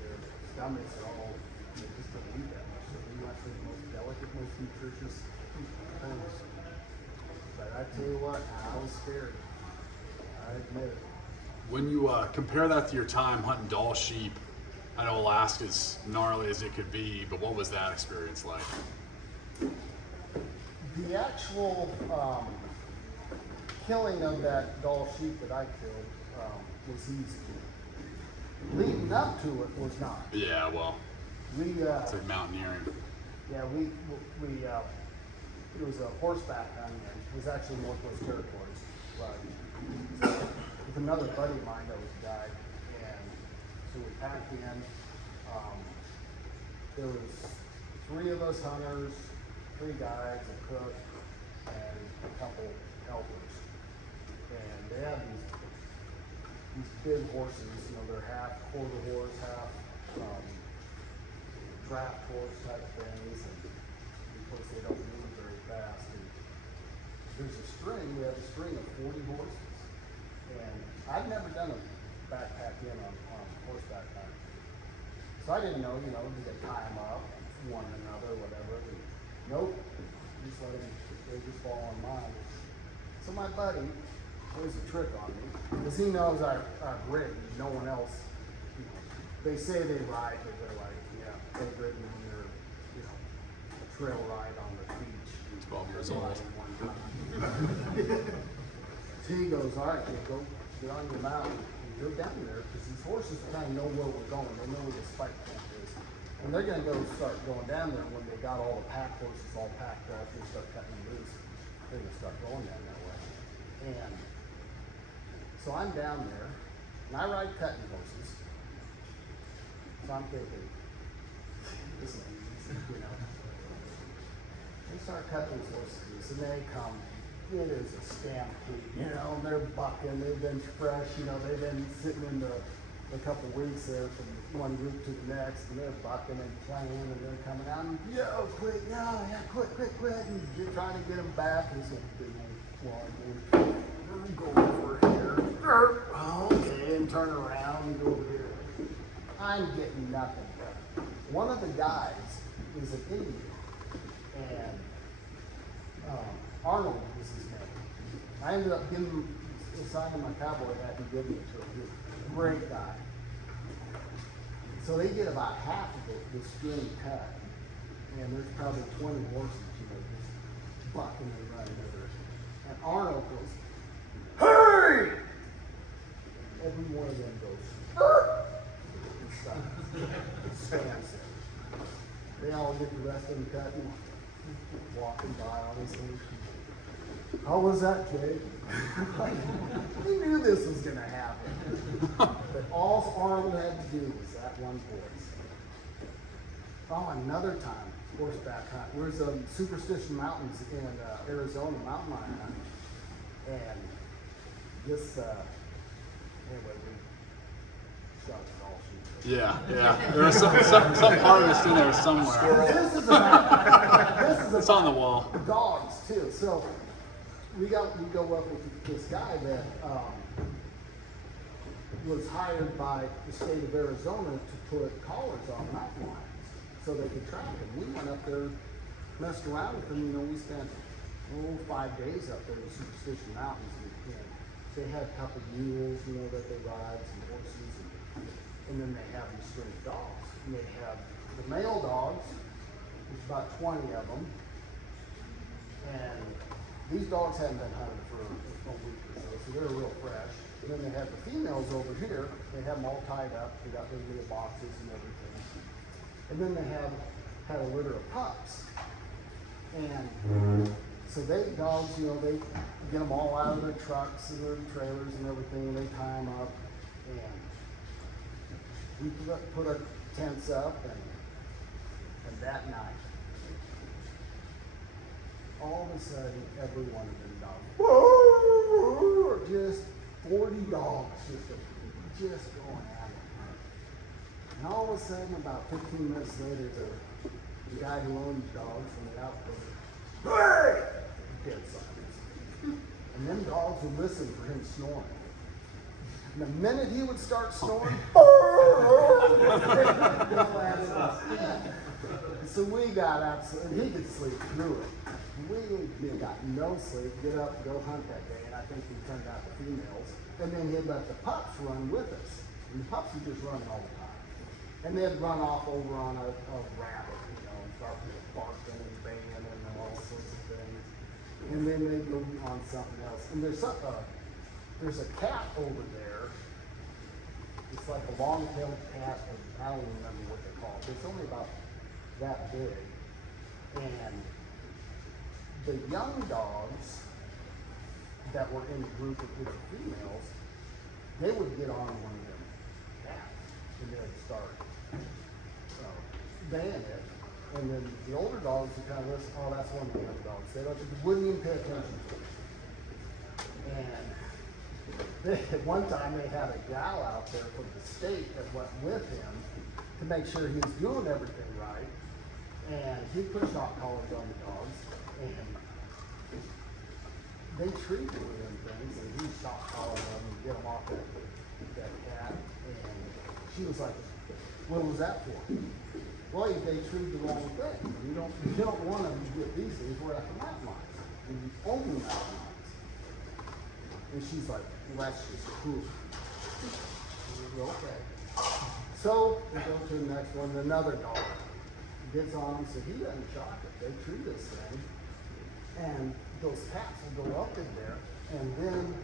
Their stomachs are all, they just don't eat that much. So he went for the most delicate, most nutritious things. But I tell you what, I was scared. I admit it. When you compare that to your time hunting Dall sheep, I know Alaska's gnarly as it could be, but what was that experience like? The actual killing of that Dall sheep that I killed was easy. Leading up to it was not. Yeah, well. It's like mountaineering. Yeah, it was a horseback hunting. It was actually Northwest Territories. But with another buddy of mine that was a guide, and so we packed in. There was 3 of us hunters, 3 guides, a cook, and a couple helpers. And they had these big horses. You know, they're half quarter horse, half draft horse type things, and of course they don't move very fast. And there's a string. We have a string of 40 horses, and I've never done a backpack in on horseback hunting. So I didn't know, you know, did they tie them up, one another, whatever. And nope, just let them, they just fall on mine. So my buddy plays a trick on me, because he knows I've ridden, no one else, you know, they say they ride, but they're like, yeah, they've ridden when they're, you know, a trail ride on the beach. He's 12 years old. So he goes, all right, kid, go get on your mount and go down there, because these horses kind of know where we're going. They know where the spike camp is. And they're going to go start going down there. And when they got all the pack horses all packed up, they start cutting them loose. They're going to start going down that way. And so I'm down there, and I ride cutting horses. So I'm thinking, this is easy, you know. They start cutting these horses, and they come. It is a stampede, you know. They're bucking. They've been fresh, you know. They've been sitting in a couple weeks there from one group to the next, and they're bucking and playing, and they're coming out and quit, and you're trying to get them back. And so big one, go over here, okay, and turn around and go over here. I'm getting nothing. One of the guys is an Indian, and Arnold was his name. I ended up signing my cowboy hat and giving it to him. He was a great guy. So they get about half of the string cut, and there's probably 20 horses, you know, just bucking and running over it. And Arnold goes, "Hey!" Every one of them goes, and stops. Stands there. They all get the rest of them cut and walking by all these things. How was that, Jay? We knew this was going to happen. But all Arnold had to do was that one voice. Oh, another time, horseback hunt. There's Superstition Mountains in Arizona, mountain lion hunting. And this, anyway, we shot it all shoot. Yeah. There was some harvest in there somewhere. This is about, It's on the wall. dogs too. So we go up with this guy that was hired by the state of Arizona to put collars on mountain lions so they could track them. We went up there, messed around with them. You know, we spent 5 days up there in the Superstition Mountains, and they had a couple of mules, you know, that they ride, some horses, and then they have these string dogs. And they have the male dogs. There's about 20 of them, and these dogs hadn't been hunted for a week or so they're real fresh. And then they have the females over here. They have them all tied up. They got their little boxes and everything. And then they had a litter of pups. And so they dogs, you know, they get them all out of their trucks and their trailers and everything, and they tie them up. And we put our tents up, and that night, all of a sudden, every one of them dogs, just 40 dogs, just going at it. And all of a sudden, about 15 minutes later, the guy who owns dogs from the outfitter, hey! Dead silence. And them dogs would listen for him snoring. And the minute he would start snoring, so we got absolutely, he could sleep through it. We got no sleep, get up, go hunt that day, and I think we turned out the females. And then he'd let the pups run with us. And the pups would just run all the time. And they'd run off over on a rabbit, you know, and start barking and banging and all sorts of things. And then they'd go on something else. And there's a cat over there It's like a long-tailed cat, and I don't remember what they're called. It's only about that big. And the young dogs that were in the group with the females, they would get on one of them cats, and they'd start baying it. And then the older dogs would kind of listen, oh, that's one of the young dogs. They wouldn't even pay attention to it. And at one time they had a gal out there from the state that went with him to make sure he was doing everything right. And he put shock collars on the dogs, and they treated them things, and he shock collared them and get them off that cat. And she was like, what was that for? Well, they treat the wrong thing. You don't want them to get these things. We're at the mountain lines. We own the mountain lines. And she's like, well, that's just cruel. Okay. So we go to the next one. Another dog gets on him, so he doesn't shock it. They treat this thing, and those cats will go up in there, and then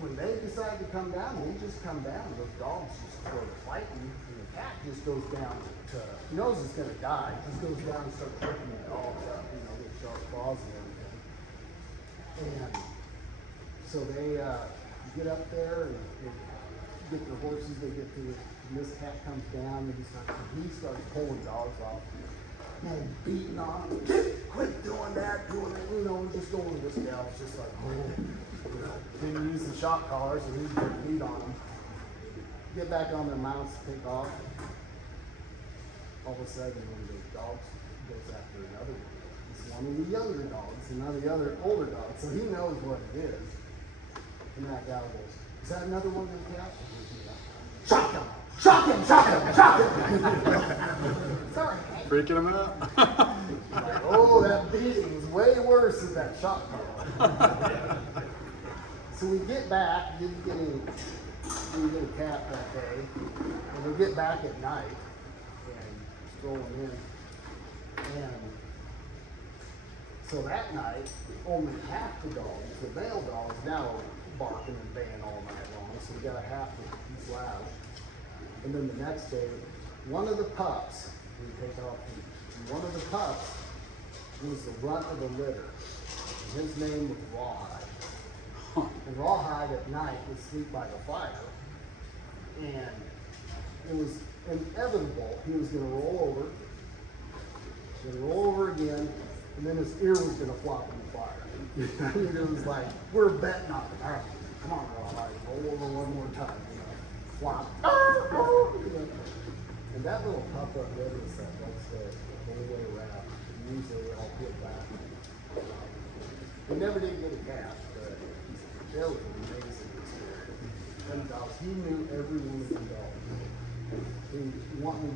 when they decide to come down, they just come down. Those dogs just go fighting, and the cat just goes down to, knows it's going to die, just goes down and starts picking the dogs up, with sharp claws and everything. And so they get up there and get their horses. They get to and this cat comes down, and he starts pulling dogs off and beating on them. Quit doing that, just going to this gal. It's just like, didn't use the shock collars, and he's going to beat on them. Get back on their mounts, take off. All of a sudden, one of those dogs goes after another one. It's one of the younger dogs, and not the other older dogs, so he knows what it is. And that gal goes, is that another one of the cats? Shock him! Shock him! Shock him! Shock him! Sorry. Freaking him out? Like, oh, that beating was way worse than that shock collar. So we get back, we get a cat that day, and we get back at night and strolling in. And so that night, only half the dogs, the male dogs, now are barking and baying all night long. So we got a half of these loud. And then the next day, one of the pups, we take off, and one of the pups was the runt of the litter. And his name was Rawhide. And Rawhide at night would sleep by the fire. And it was inevitable he was going to roll over again, and then his ear was going to flop in the fire. I mean, it was like, we're betting on it. All right, come on, Rawhide, roll over one more time. Flop. And that little pop-up litter is that likes the whole way around. Usually I'll get back. We never did get a cat, but that was an amazing experience. Them dogs, he knew every one of them dogs. We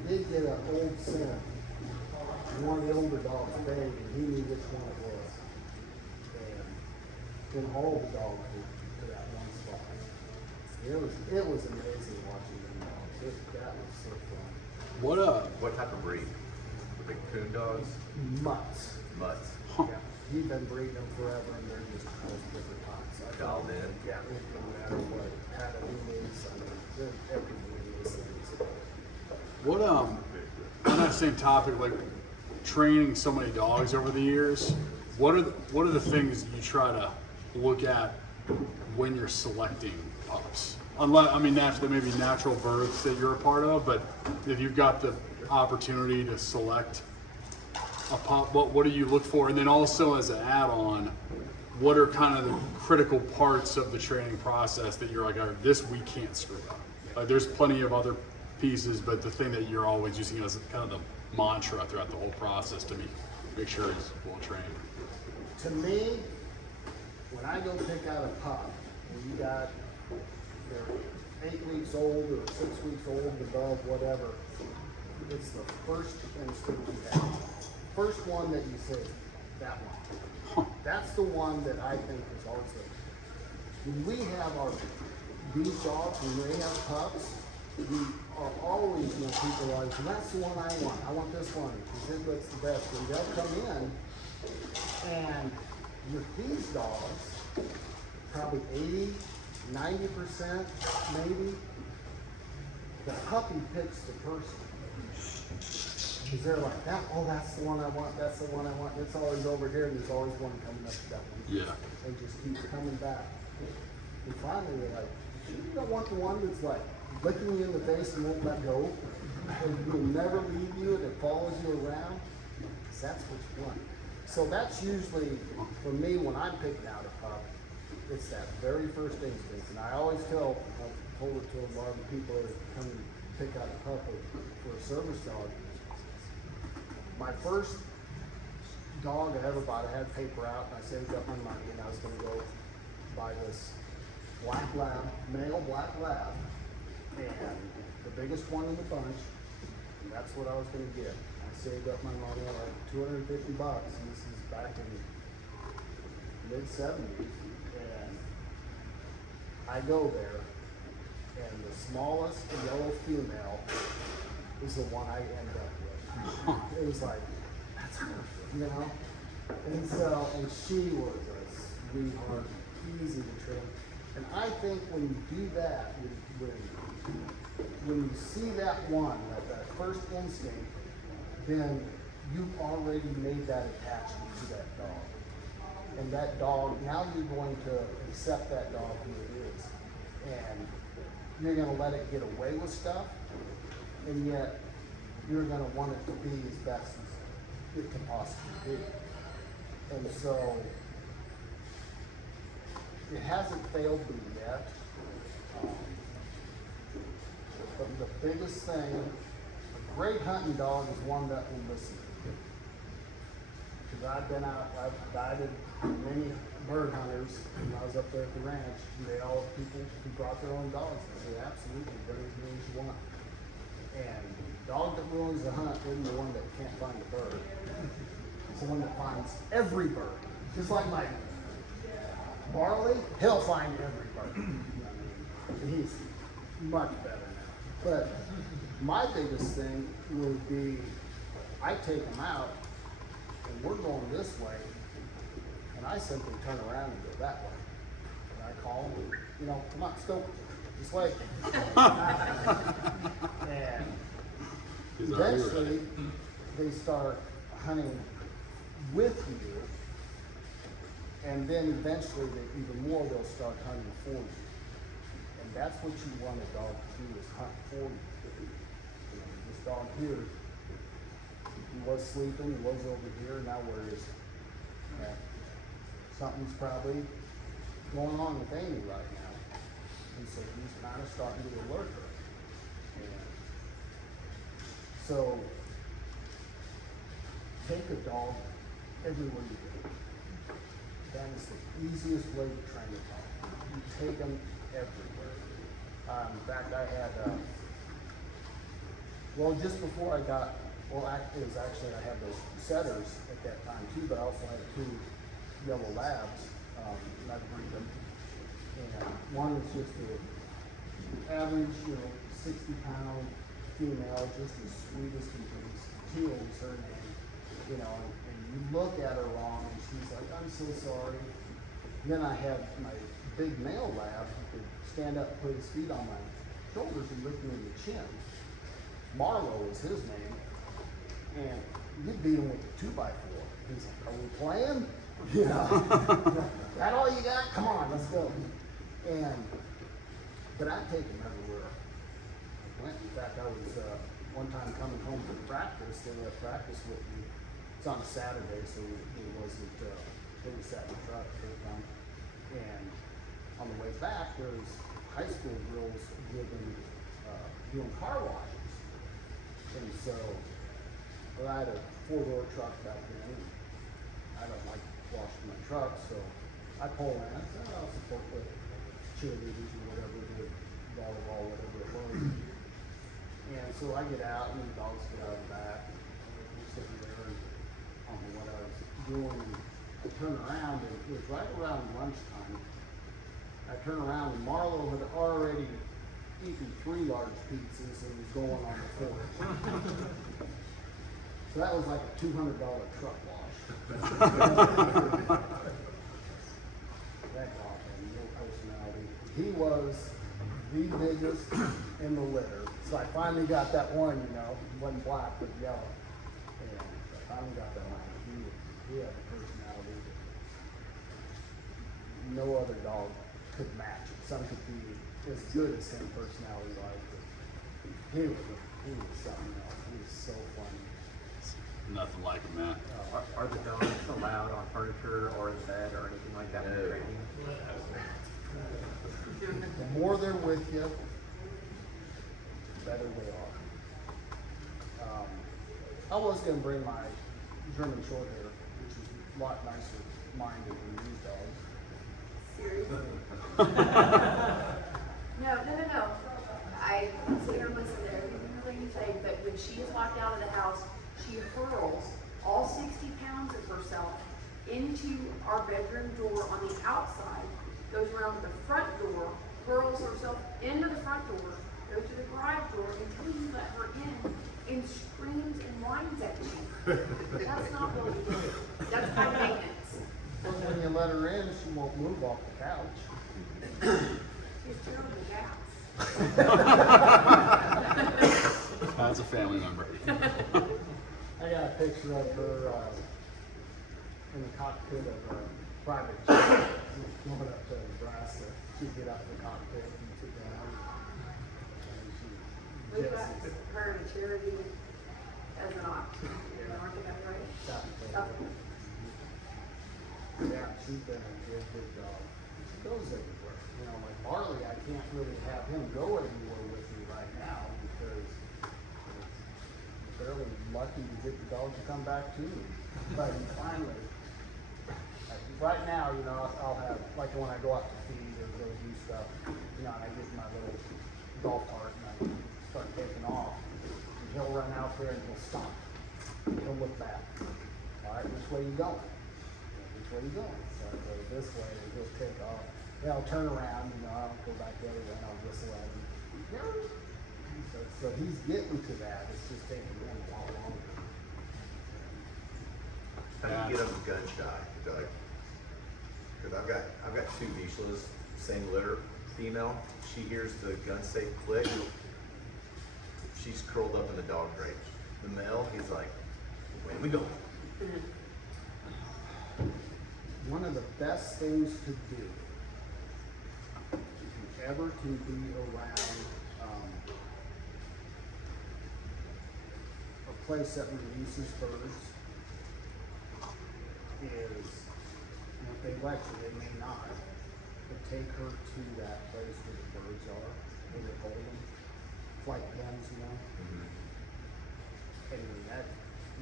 did get an old scent. One of the older dogs bayed, and he knew which one it was. And then all the dogs were to that one spot. It was amazing watching them dogs. That was so fun. What type of breed? The big coon dogs? Mutts. Mutts. Yeah. He's been breeding them forever, and they're just most different types. Dialed in. Yeah, it doesn't matter what pattern it is. I mean, they're every one of those things. What on that same topic, like training so many dogs over the years, what are the things you try to look at when you're selecting pups? Unless, I mean, naturally, maybe natural births that you're a part of, but if you've got the opportunity to select a pup, what do you look for? And then also as an add-on, what are kind of the critical parts of the training process that you're like, all right, this we can't screw up? Like, there's plenty of other pieces, but the thing that you're always using as kind of the mantra throughout the whole process to make sure he's well trained. To me, when I go pick out a pup, and you got they're 8 weeks old or 6 weeks old, above, whatever, it's the first instinct you have. First one that you say, that one. That's the one that I think is also. When we have these dogs, when they have pups, we are always, people are like, that's the one I want. I want this one because it looks the best. And they'll come in, and with these dogs, probably 80, 90% maybe the puppy picks the person. Because they're like, that's the one I want, that's the one I want. It's always over here, and there's always one coming up to that one. Yeah. And just keeps coming back. And finally, they're like, you don't want the one that's like licking you in the face and won't let go, and will never leave you, and it follows you around. Because that's what you want. So that's usually, for me, when I'm picking out a pup, it's that very first instinct. And I always tell, I've told it to a lot of the people that come and pick out a pup for a service dog. My first dog I ever bought, I had paper out, and I saved up my money, and I was going to go buy this black lab, male black lab, and the biggest one in the bunch, and that's what I was going to get. I saved up my money, like $250, and this is back in the mid-70s, and I go there, and the smallest yellow female is the one I end up with. It was like, that's her, you know? And so, and she was a sweetheart, easy to trim. And I think when you do that, when you see that one, that first instinct, then you've already made that attachment to that dog. And that dog, now you're going to accept that dog who it is. And you're going to let it get away with stuff, and yet you're going to want it to be as best as it can possibly be. And so, it hasn't failed me yet. But the biggest thing, a great hunting dog is one that will listen. Because I've been out, I've guided many bird hunters when I was up there at the ranch, and people who brought their own dogs, they say, absolutely, bring as many as you want. And the dog that ruins the hunt isn't the one that can't find a bird. It's the one that finds every bird. Just like my Barley, he'll find every bird. And he's much better now. But my biggest thing would be, I take him out, and we're going this way, and I simply turn around and go that way. And I call him, come on, let's go this way. And eventually, they start hunting with you, and then eventually, even more, they'll start hunting for you. And that's what you want a dog to do, is hunt for you. This dog here, he was sleeping, he was over here, now where is he? Something's probably going on with Amy right now. And so he's kind of starting to alert her. And so, take a dog everywhere you go. That is the easiest way to train a dog. You take them everywhere. In fact, I had, just before I got, it was actually, I had those setters at that time too, but I also had 2 yellow labs, and I'd breed them. And one was just an average, 60-pound female, just as sweet as can be. Teal was her name, and you look at her wrong, and she's like, I'm so sorry. And then I had my big male lab who could stand up and put his feet on my shoulders and lick me in the chin. Marlowe was his name, and you beat him with a 2x4. He's like, are we playing? That all you got? Come on, let's go. But I take him everywhere I went. In fact, I was one time coming home from practice, they had practice with me. It's on a Saturday, so it wasn't, we sat in the truck for them. And on the way back, there was high school girls doing car washes. And so, I had a 4-door truck back then. I don't like washing my truck, so I pull in. I said, I'll support the cheerleaders or whatever, the volleyball, whatever it was. And so I get out, and the dogs get out of the back. And we're sitting there, and I don't know what I was doing. And I turn around, and it was right around lunchtime. I turn around, and Marlo had already eaten 3 large pizzas and was going on the 4th. So that was like a $200 truck wash. That dog had no personality. He was the biggest in the litter, So I finally got that one, you know, wasn't black but yellow. And I finally got that one. He had a personality that no other dog could match. Some could be as good as him personality wise, but he was something else. He was so funny. Nothing like it, man. Are the dogs allowed on furniture or the bed or anything like that in training? The more they're with you, the better they are. I was going to bring my German Shorthair, which is a lot nicer minded than these dogs. Seriously? No. I sit here and listen to everything you say, but when she is locked out of the house, she hurls all 60 pounds of herself into our bedroom door on the outside, goes around to the front door, hurls herself into the front door, goes to the garage door until you let her in, and screams and whines at you. That's not really good. That's high maintenance. But when you let her in, she won't move off the couch. She's terrible gas. That's a family member. I got a picture of her in the cockpit of a private jet going up to Nebraska. She'd get out of the cockpit and sit down. And We've got her in charity as an option. You know, aren't that right? Yeah, she's been a good dog. She goes everywhere. You know, like Marley, I can't really have him go anywhere with me right now because I'm fairly lucky to get the dog to come back to me. But finally, right now, you know, I'll have, like when I go out to feed or go do stuff, you know, and I get my little golf cart and I start taking off. And he'll run out there and he'll stop. He'll look back. All right, which way you going? Which way you going? So I go this way and he'll take off. Then I'll turn around, you know, I'll go back the other way and I'll whistle at him. So he's getting to that. It's just taking him a lot longer. How do you get them gun shy? Because I've got two Vizslas, same litter, female. She hears the gun safe click. She's curled up in the dog crate. The male, he's like, where we go? One of the best things to do, if you ever can be around a place that releases birds, is, you know, if they let you, they may not, but take her to that place where the birds are, where they hold them, flight pens, you know. And that,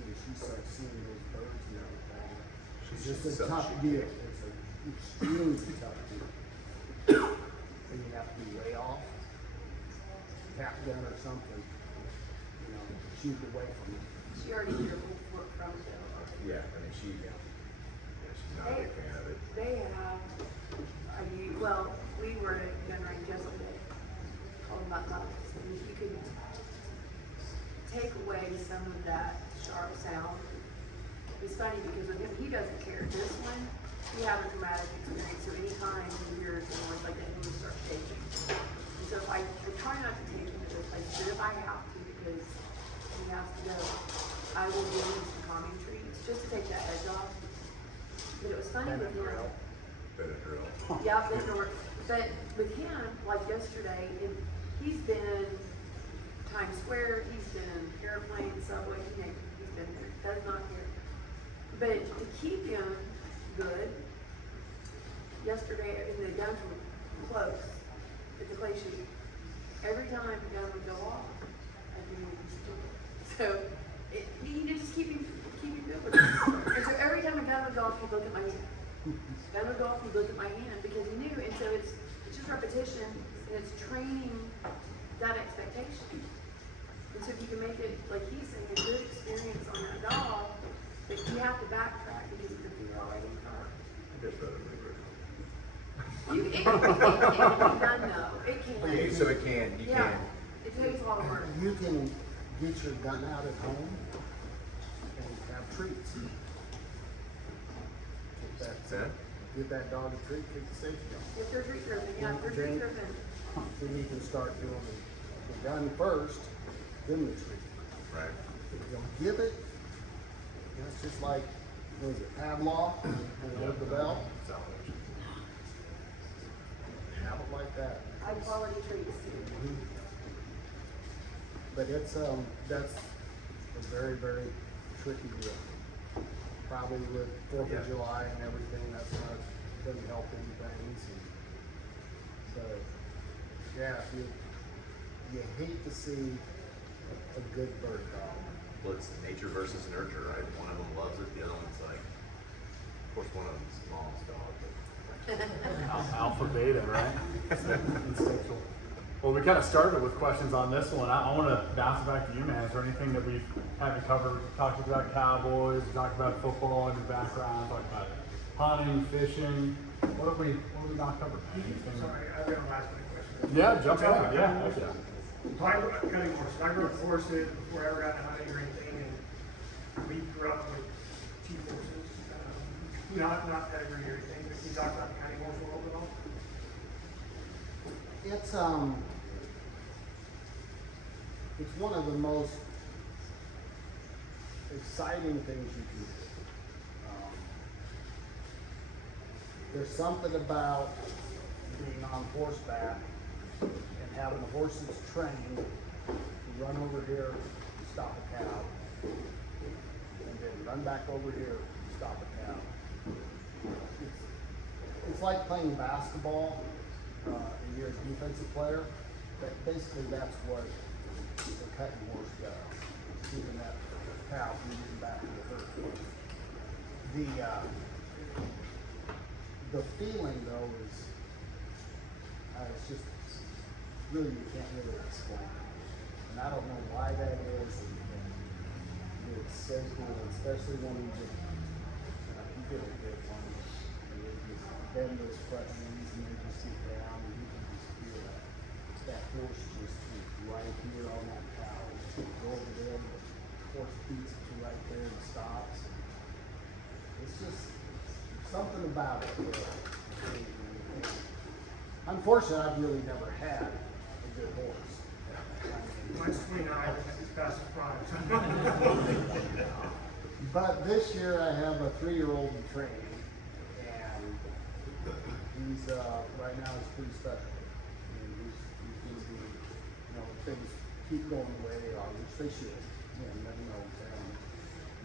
you know, she starts seeing those birds and everything. It's just a tough deal. It's an extremely tough deal. And you have to be way off, tap gun or something, you know, shoot away from it. She already did a work from it. Yeah, I mean, she's not a big fan of it. They have, well, we were at gun range yesterday, called Mutt-Mucks, and if you could take away some of that sharp sound. It's funny because with him, he doesn't care. This one, he had a traumatic experience, so anytime he hears a noise like that, he will start shaking. And so I try not to take him to this place, but if I have to, because he has to go, I will give him some calming treats, just to take that edge off. But it was funny with him. Benadryl. Yeah, Benadryl. But with him, like yesterday, he's been Times Square, he's been airplane, subway, you know, he's been there. That is not here. But to keep him good, yesterday, and the guns were close at the clay shoot. Every time the gun would go off, I knew he was stupid. So you just keep him good with it. And so every time a gun would go off, he'd look at my hand. Gun would go off, he'd look at my hand because he knew. And so it's just repetition and it's training that expectation. And so if you can make it, like he's saying, a good experience on that dog, but you have to backtrack because it could be already in car. Just better than It can be done though. It can. Okay, so it can, you Yeah. can. It takes a lot of work. You can get your gun out at home and have treats. Get that dog a treat, kick the safety off. If they're treat driven, yeah, if they're treat driven. Then you can start doing the gun first, then the tree. Right. You'll give it, it's just like, what is it, Pavlov and with the bell? Have it like that. High quality trees. But it's, that's a very, very tricky deal. Probably with 4th of July and everything, that's not, doesn't help anything. But, yeah, you hate to see a good bird dog. Well, it's nature versus nurture, right? One of them loves it, the other one's like, of course, one of them's mom's dog, but Alpha beta, right? Instinctual. Well, we kind of started with questions on this one. I want to bounce it back to you, man. Is there anything that we haven't covered? We talked about Cowboys, we talked about football in your background, talked about hunting, fishing. What have we not covered? Anything? Sorry, I've got a last minute question. Yeah, jump in. Yeah, heck yeah. So I grew up cutting horses. I grew up with horses before I ever got into hunting or anything, and we grew up with cheap horses. Not pedigree or anything, but can you talk about the cutting horse world at all? It's one of the most exciting things you can do. There's something about being on horseback and having the horses trained to run over here, stop a cow, and then run back over here, stop a cow. It's like playing basketball, and you're a defensive player. But basically, that's what the cutting horse does, keeping that cow from getting back to the herd. The feeling though is, it's just really, you can't really explain it. And I don't know why that is. And it's so cool, especially when you get a good one. And they just bend those front knees and they just get down and you can just feel that horse just is right here on that cow. You go over there, the horse beats it to right there and stops. It's just something about it. Unfortunately, I've really never had a good horse. Mine's 29, it's past its prime. But this year I have a 3-year-old in training, and he's right now he's pretty special. I mean, he's going to be, things keep going the way they are, which they should. Never know what's happening.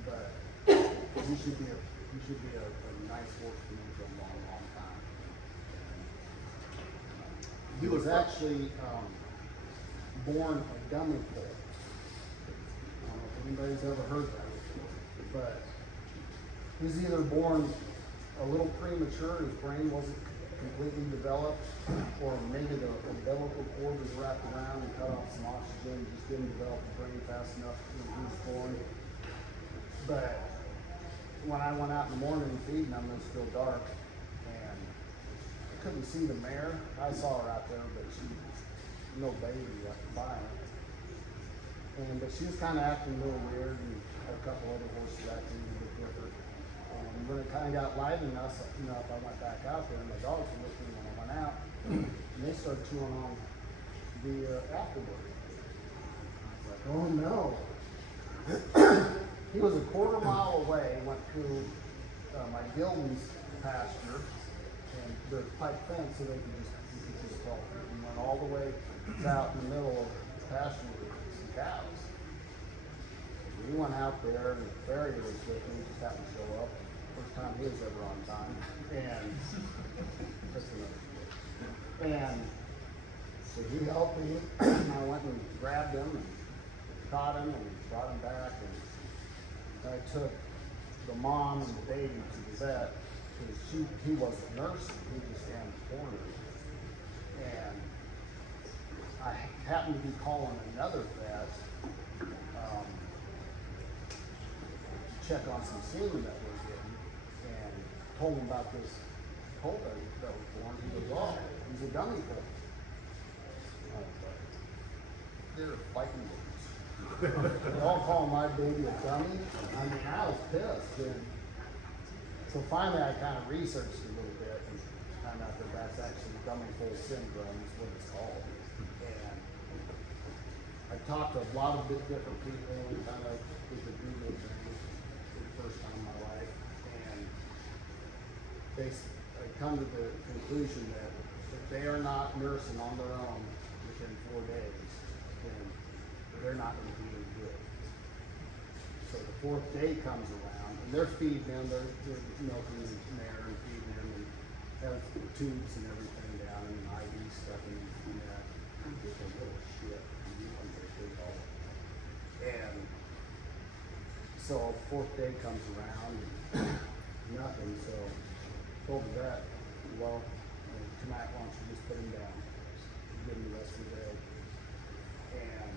But he should be a nice horse for me for a long, long time. He was actually born a dummy foal. I don't know if anybody's ever heard that before, but he's either born a little premature, his brain wasn't completely developed, or maybe the umbilical cord was wrapped around and cut off some oxygen, just didn't develop the brain fast enough when he was born. But when I went out in the morning feeding them, it was still dark, and I couldn't see the mare. I saw her out there, but she was no baby by her. But she was kind of acting a little weird, and a couple other horses acting a little bit different. And when it kind of got light enough, if I went back out there, and the dogs were with me when I went out, and they started chewing on the afterbird. I was like, oh no. He was a quarter-mile away, went to my Gilman's pasture, and there's pipe fence so they could just see the call. And went all the way out in the middle of the pasture with some cows. We went out there, and the farrier was with me, just happened to show up. First time he was ever on time. And that's another story. And so he helped me, and I went and grabbed him and caught him and brought him back. And I took the mom and the baby to the vet because he wasn't nursing, he was just down the corner. And I happened to be calling another vet to check on some semen that we're getting, and told him about this colt that was born. He goes, oh, he's a dummy colt. I was like, they're fighting words. They all call my baby a dummy. I mean, I was pissed. And so finally, I kind of researched a little bit and found out that that's actually dummy foal syndrome is what it's called. And talked to a lot of different people and kind of did the Google thing for the first time in my life, and I come to the conclusion that if they are not nursing on their own within 4 days, then they're not going to be any good. So the 4th day comes around, and they're feeding them, they're milking and there and feeding them, and have tubes and everything down and IV stuff and that. Just a little shit. And so 4th day comes around, and nothing. So told the vet, well, tonight why don't you just put him down, give him the rest of the day. And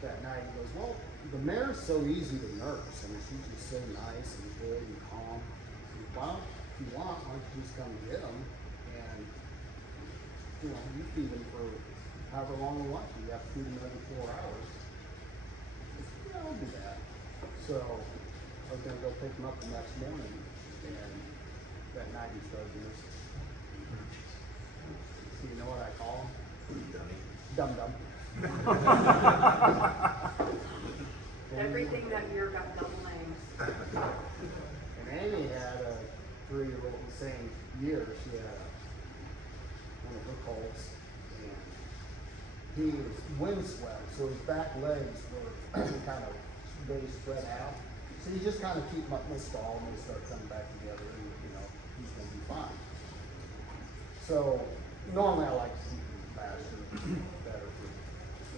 that night he goes, well, the mare's so easy to nurse. I mean, she's just so nice and good and calm. Well, if you want, why don't you just come get them and, you know, you feed them for however long you want. You have to feed them every 4 hours. I said, yeah, I'll do that. So I was gonna go pick him up the next morning, and that night he started nursing. So you know what I call him? Dum Dum. Everything that year got double names. And Amy had a 3-year-old the same year. She had one of her colts, and he was windswept, so his back legs were kind of very spread out. So you just kind of keep him up in the stall, and they start coming back together, and you know he's going to be fine. So normally I like to keep him faster, better for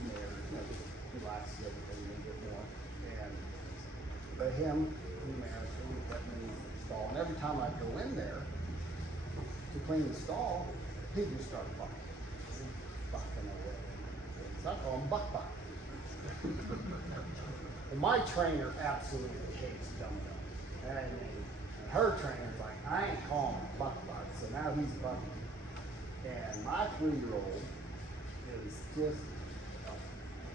in there, you know, just relax everything a little bit more. But him, he managed to let me in the stall, and every time I go in there to clean the stall, he just started bucking away. So I call him Buck. Well, my trainer absolutely hates Dum Dum. And her trainer's like, I ain't calling him Buck. So now he's bucking. And my 3-year-old is just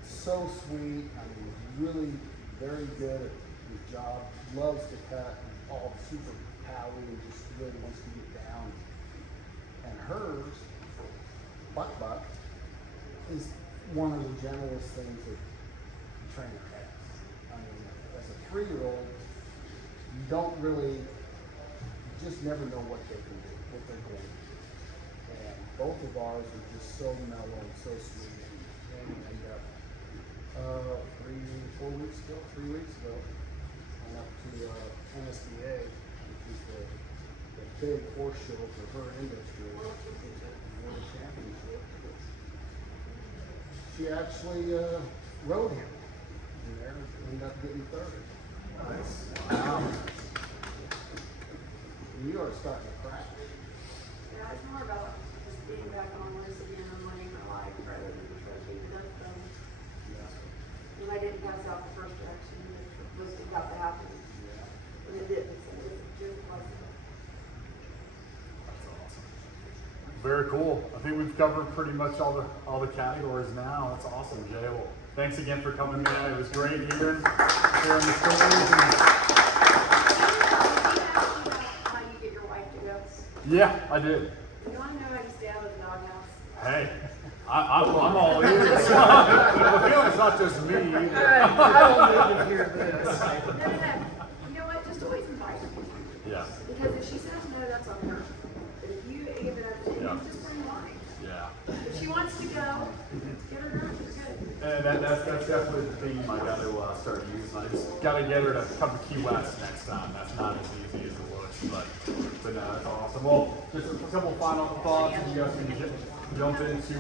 so sweet. I mean, really very good at his job. Loves to cut. All super powy and just really wants to get down. And hers, Buck, is one of the gentlest things that the trainer has. I mean, as a 3-year-old, you don't really, you just never know what they can do, what they're going to do. And both of ours are just so mellow and so sweet. And Amy ended up 3 weeks ago, went up to NSDA, which is the big horse show for her industry. It's a World Championship. She actually rode him in there and ended up getting 3rd. Nice. You are starting to crack. Yeah, it's more about just being back on this again and winning my life rather than trophy. That's when I didn't pass out the first direction, it was about to happen. And it didn't, so it was just like. Very cool. I think we've covered pretty much all the categories now. That's awesome, Jay. Well, thanks again for coming in. It was great hearing the stories. How you get your wife to go? Yeah, I did. You want to know how you stay out of the doghouse? Hey, I'm all ears. I feel it's not just me either. I don't need to hear this. No. You know what? Just always invite her. Yeah, Because if she says no, that's on her. But if you give it up to Yeah. you, just bring wine. yeah. If she wants to go, get her done. You're good. And that's definitely the theme I got to start using. I just got to get her to come to Key West next time. That's not as easy as it looks, but no, that's awesome. Well, just a couple final thoughts, and you guys can jump into.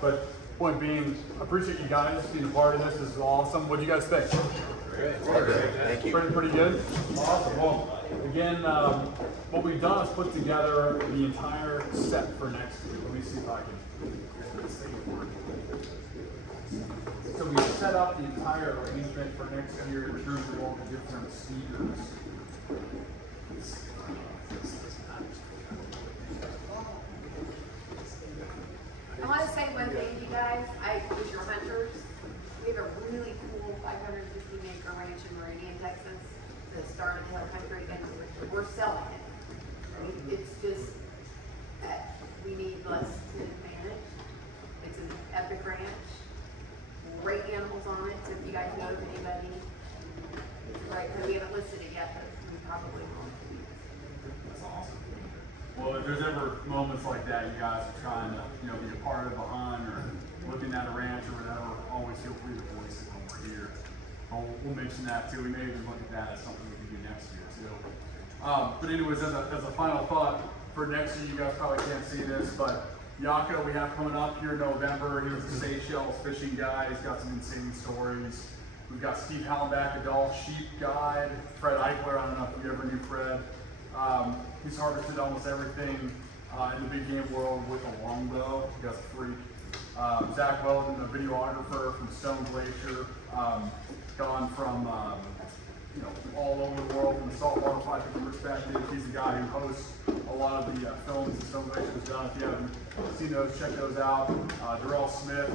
But point being, I appreciate you guys being a part of this. This is awesome. What do you guys think? Great. Thank you. Pretty good. Awesome. Well, again, what we've done is put together the entire set for next year. Let me see if I can. So we set up the entire arrangement for next year in terms of all the different cedars. I want to say one thing, you guys. With your hunters, we have a really cool 550-acre ranch in Meridian, Texas, that started hill country, and we're selling it. It's just that we need less to manage. if there's ever moments like that, you guys are trying to, be a part of a hunt or looking at a ranch or whatever, always feel free to voice it when we're here. We'll mention that too. We may even look at that as something we can do next year too. But anyways, as a final thought for next year, you guys probably can't see this, but Yako we have coming up here in November. He was a Seychelles fishing guide. He's got some insane stories. We've got Steve Hallenbach, adult sheep guide. Fred Eichler, I don't know if you ever knew Fred. He's harvested almost everything in the big game world with a longbow. He guy's a freak. Zach Weldon, a videographer from Stone Glacier, gone from all over the world from the saltwater fly fishing perspective. He's the guy who hosts a lot of the films that Stone Glacier has done. If you haven't seen those, check those out. Darrell Smith,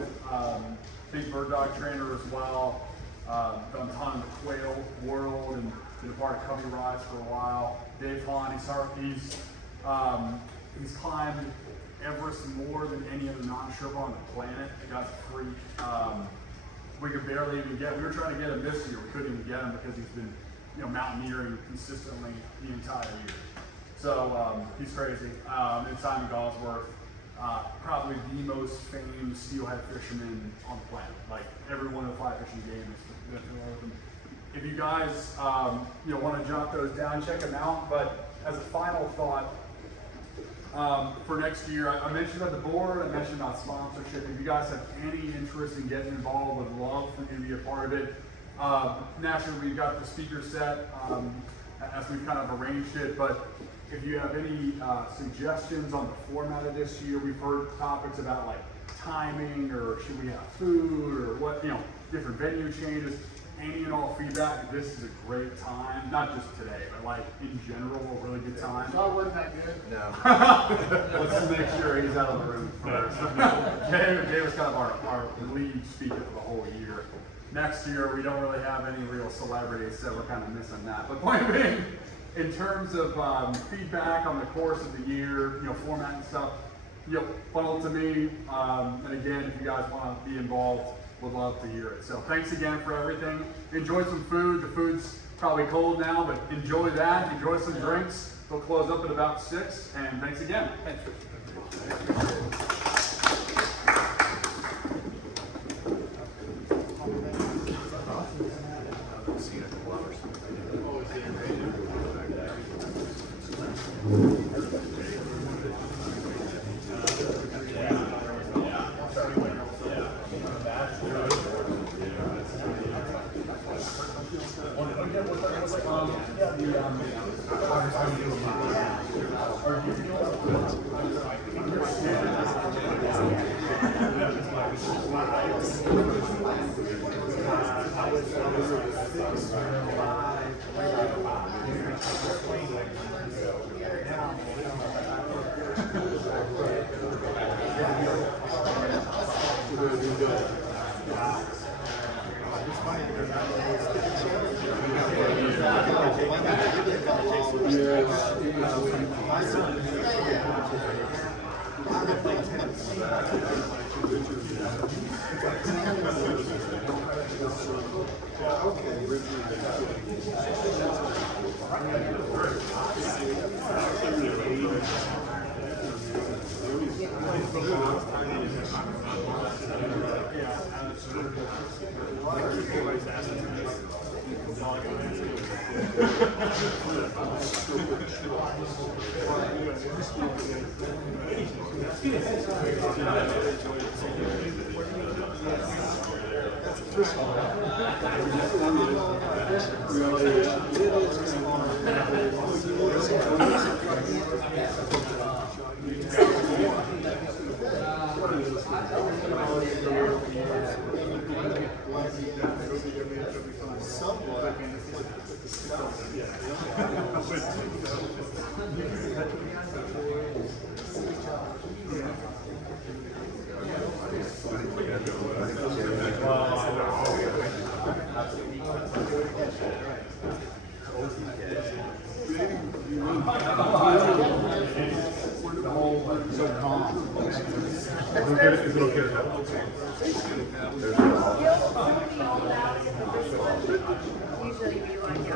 big bird dog trainer as well. Done a ton of the quail world and been a part of Cubby Rides for a while. Dave Hahn, he's climbed Everest more than any other non-Sherpa on the planet. The guy's a freak. We could barely even we were trying to get him this year. We couldn't even get him because he's been, mountaineering consistently the entire year. So he's crazy. And Simon Gosworth, probably the most famed steelhead fisherman on the planet. Like everyone in the fly fishing game is familiar with him. If you guys, want to jot those down, check them out. But as a final thought, for next year, I mentioned at the board, I mentioned about sponsorship. If you guys have any interest in getting involved, would love for you to be a part of it. Naturally, we've got the speaker set as we've kind of arranged it, but if you have any suggestions on the format of this year, we've heard topics about like timing or should we have food or what, different venue changes. Any and all feedback, this is a great time, not just today, but like in general, a really good time. So wasn't that good? No. Let's make sure he's out of the room first. Dave was kind of our lead speaker for the whole year. Next year, we don't really have any real celebrities, so we're kind of missing that. But point being, in terms of feedback on the course of the year, format and stuff, funnel to me. And again, if you guys want to be involved, would love to hear it. So thanks again for everything. Enjoy some food. The food's probably cold now, but enjoy that. Enjoy some drinks. We'll close up at about 6. And thanks again. Is it okay to have? Usually we like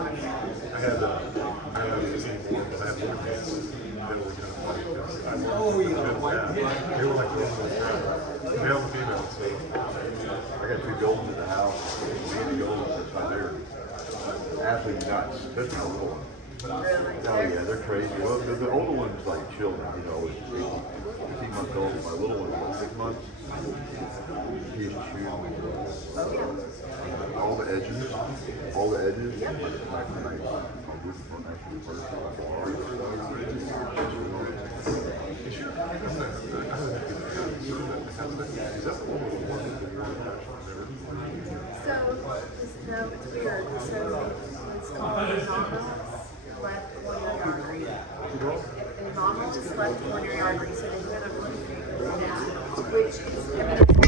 I had one cats that were going to fight. They were like male and female, so I got 2 goldens in the house. Many goldens, that's why they're absolutely nuts, especially the little ones. Really? Oh yeah, they're crazy. Well, the older one's like children, you know, it's 15 months old. My little one's like 6 months. He's chewing all the edges, So, no, it's weird. So, it's called anomalous left coronary artery. Anomalous left coronary artery. So they went up and figured it out, which is, I mean,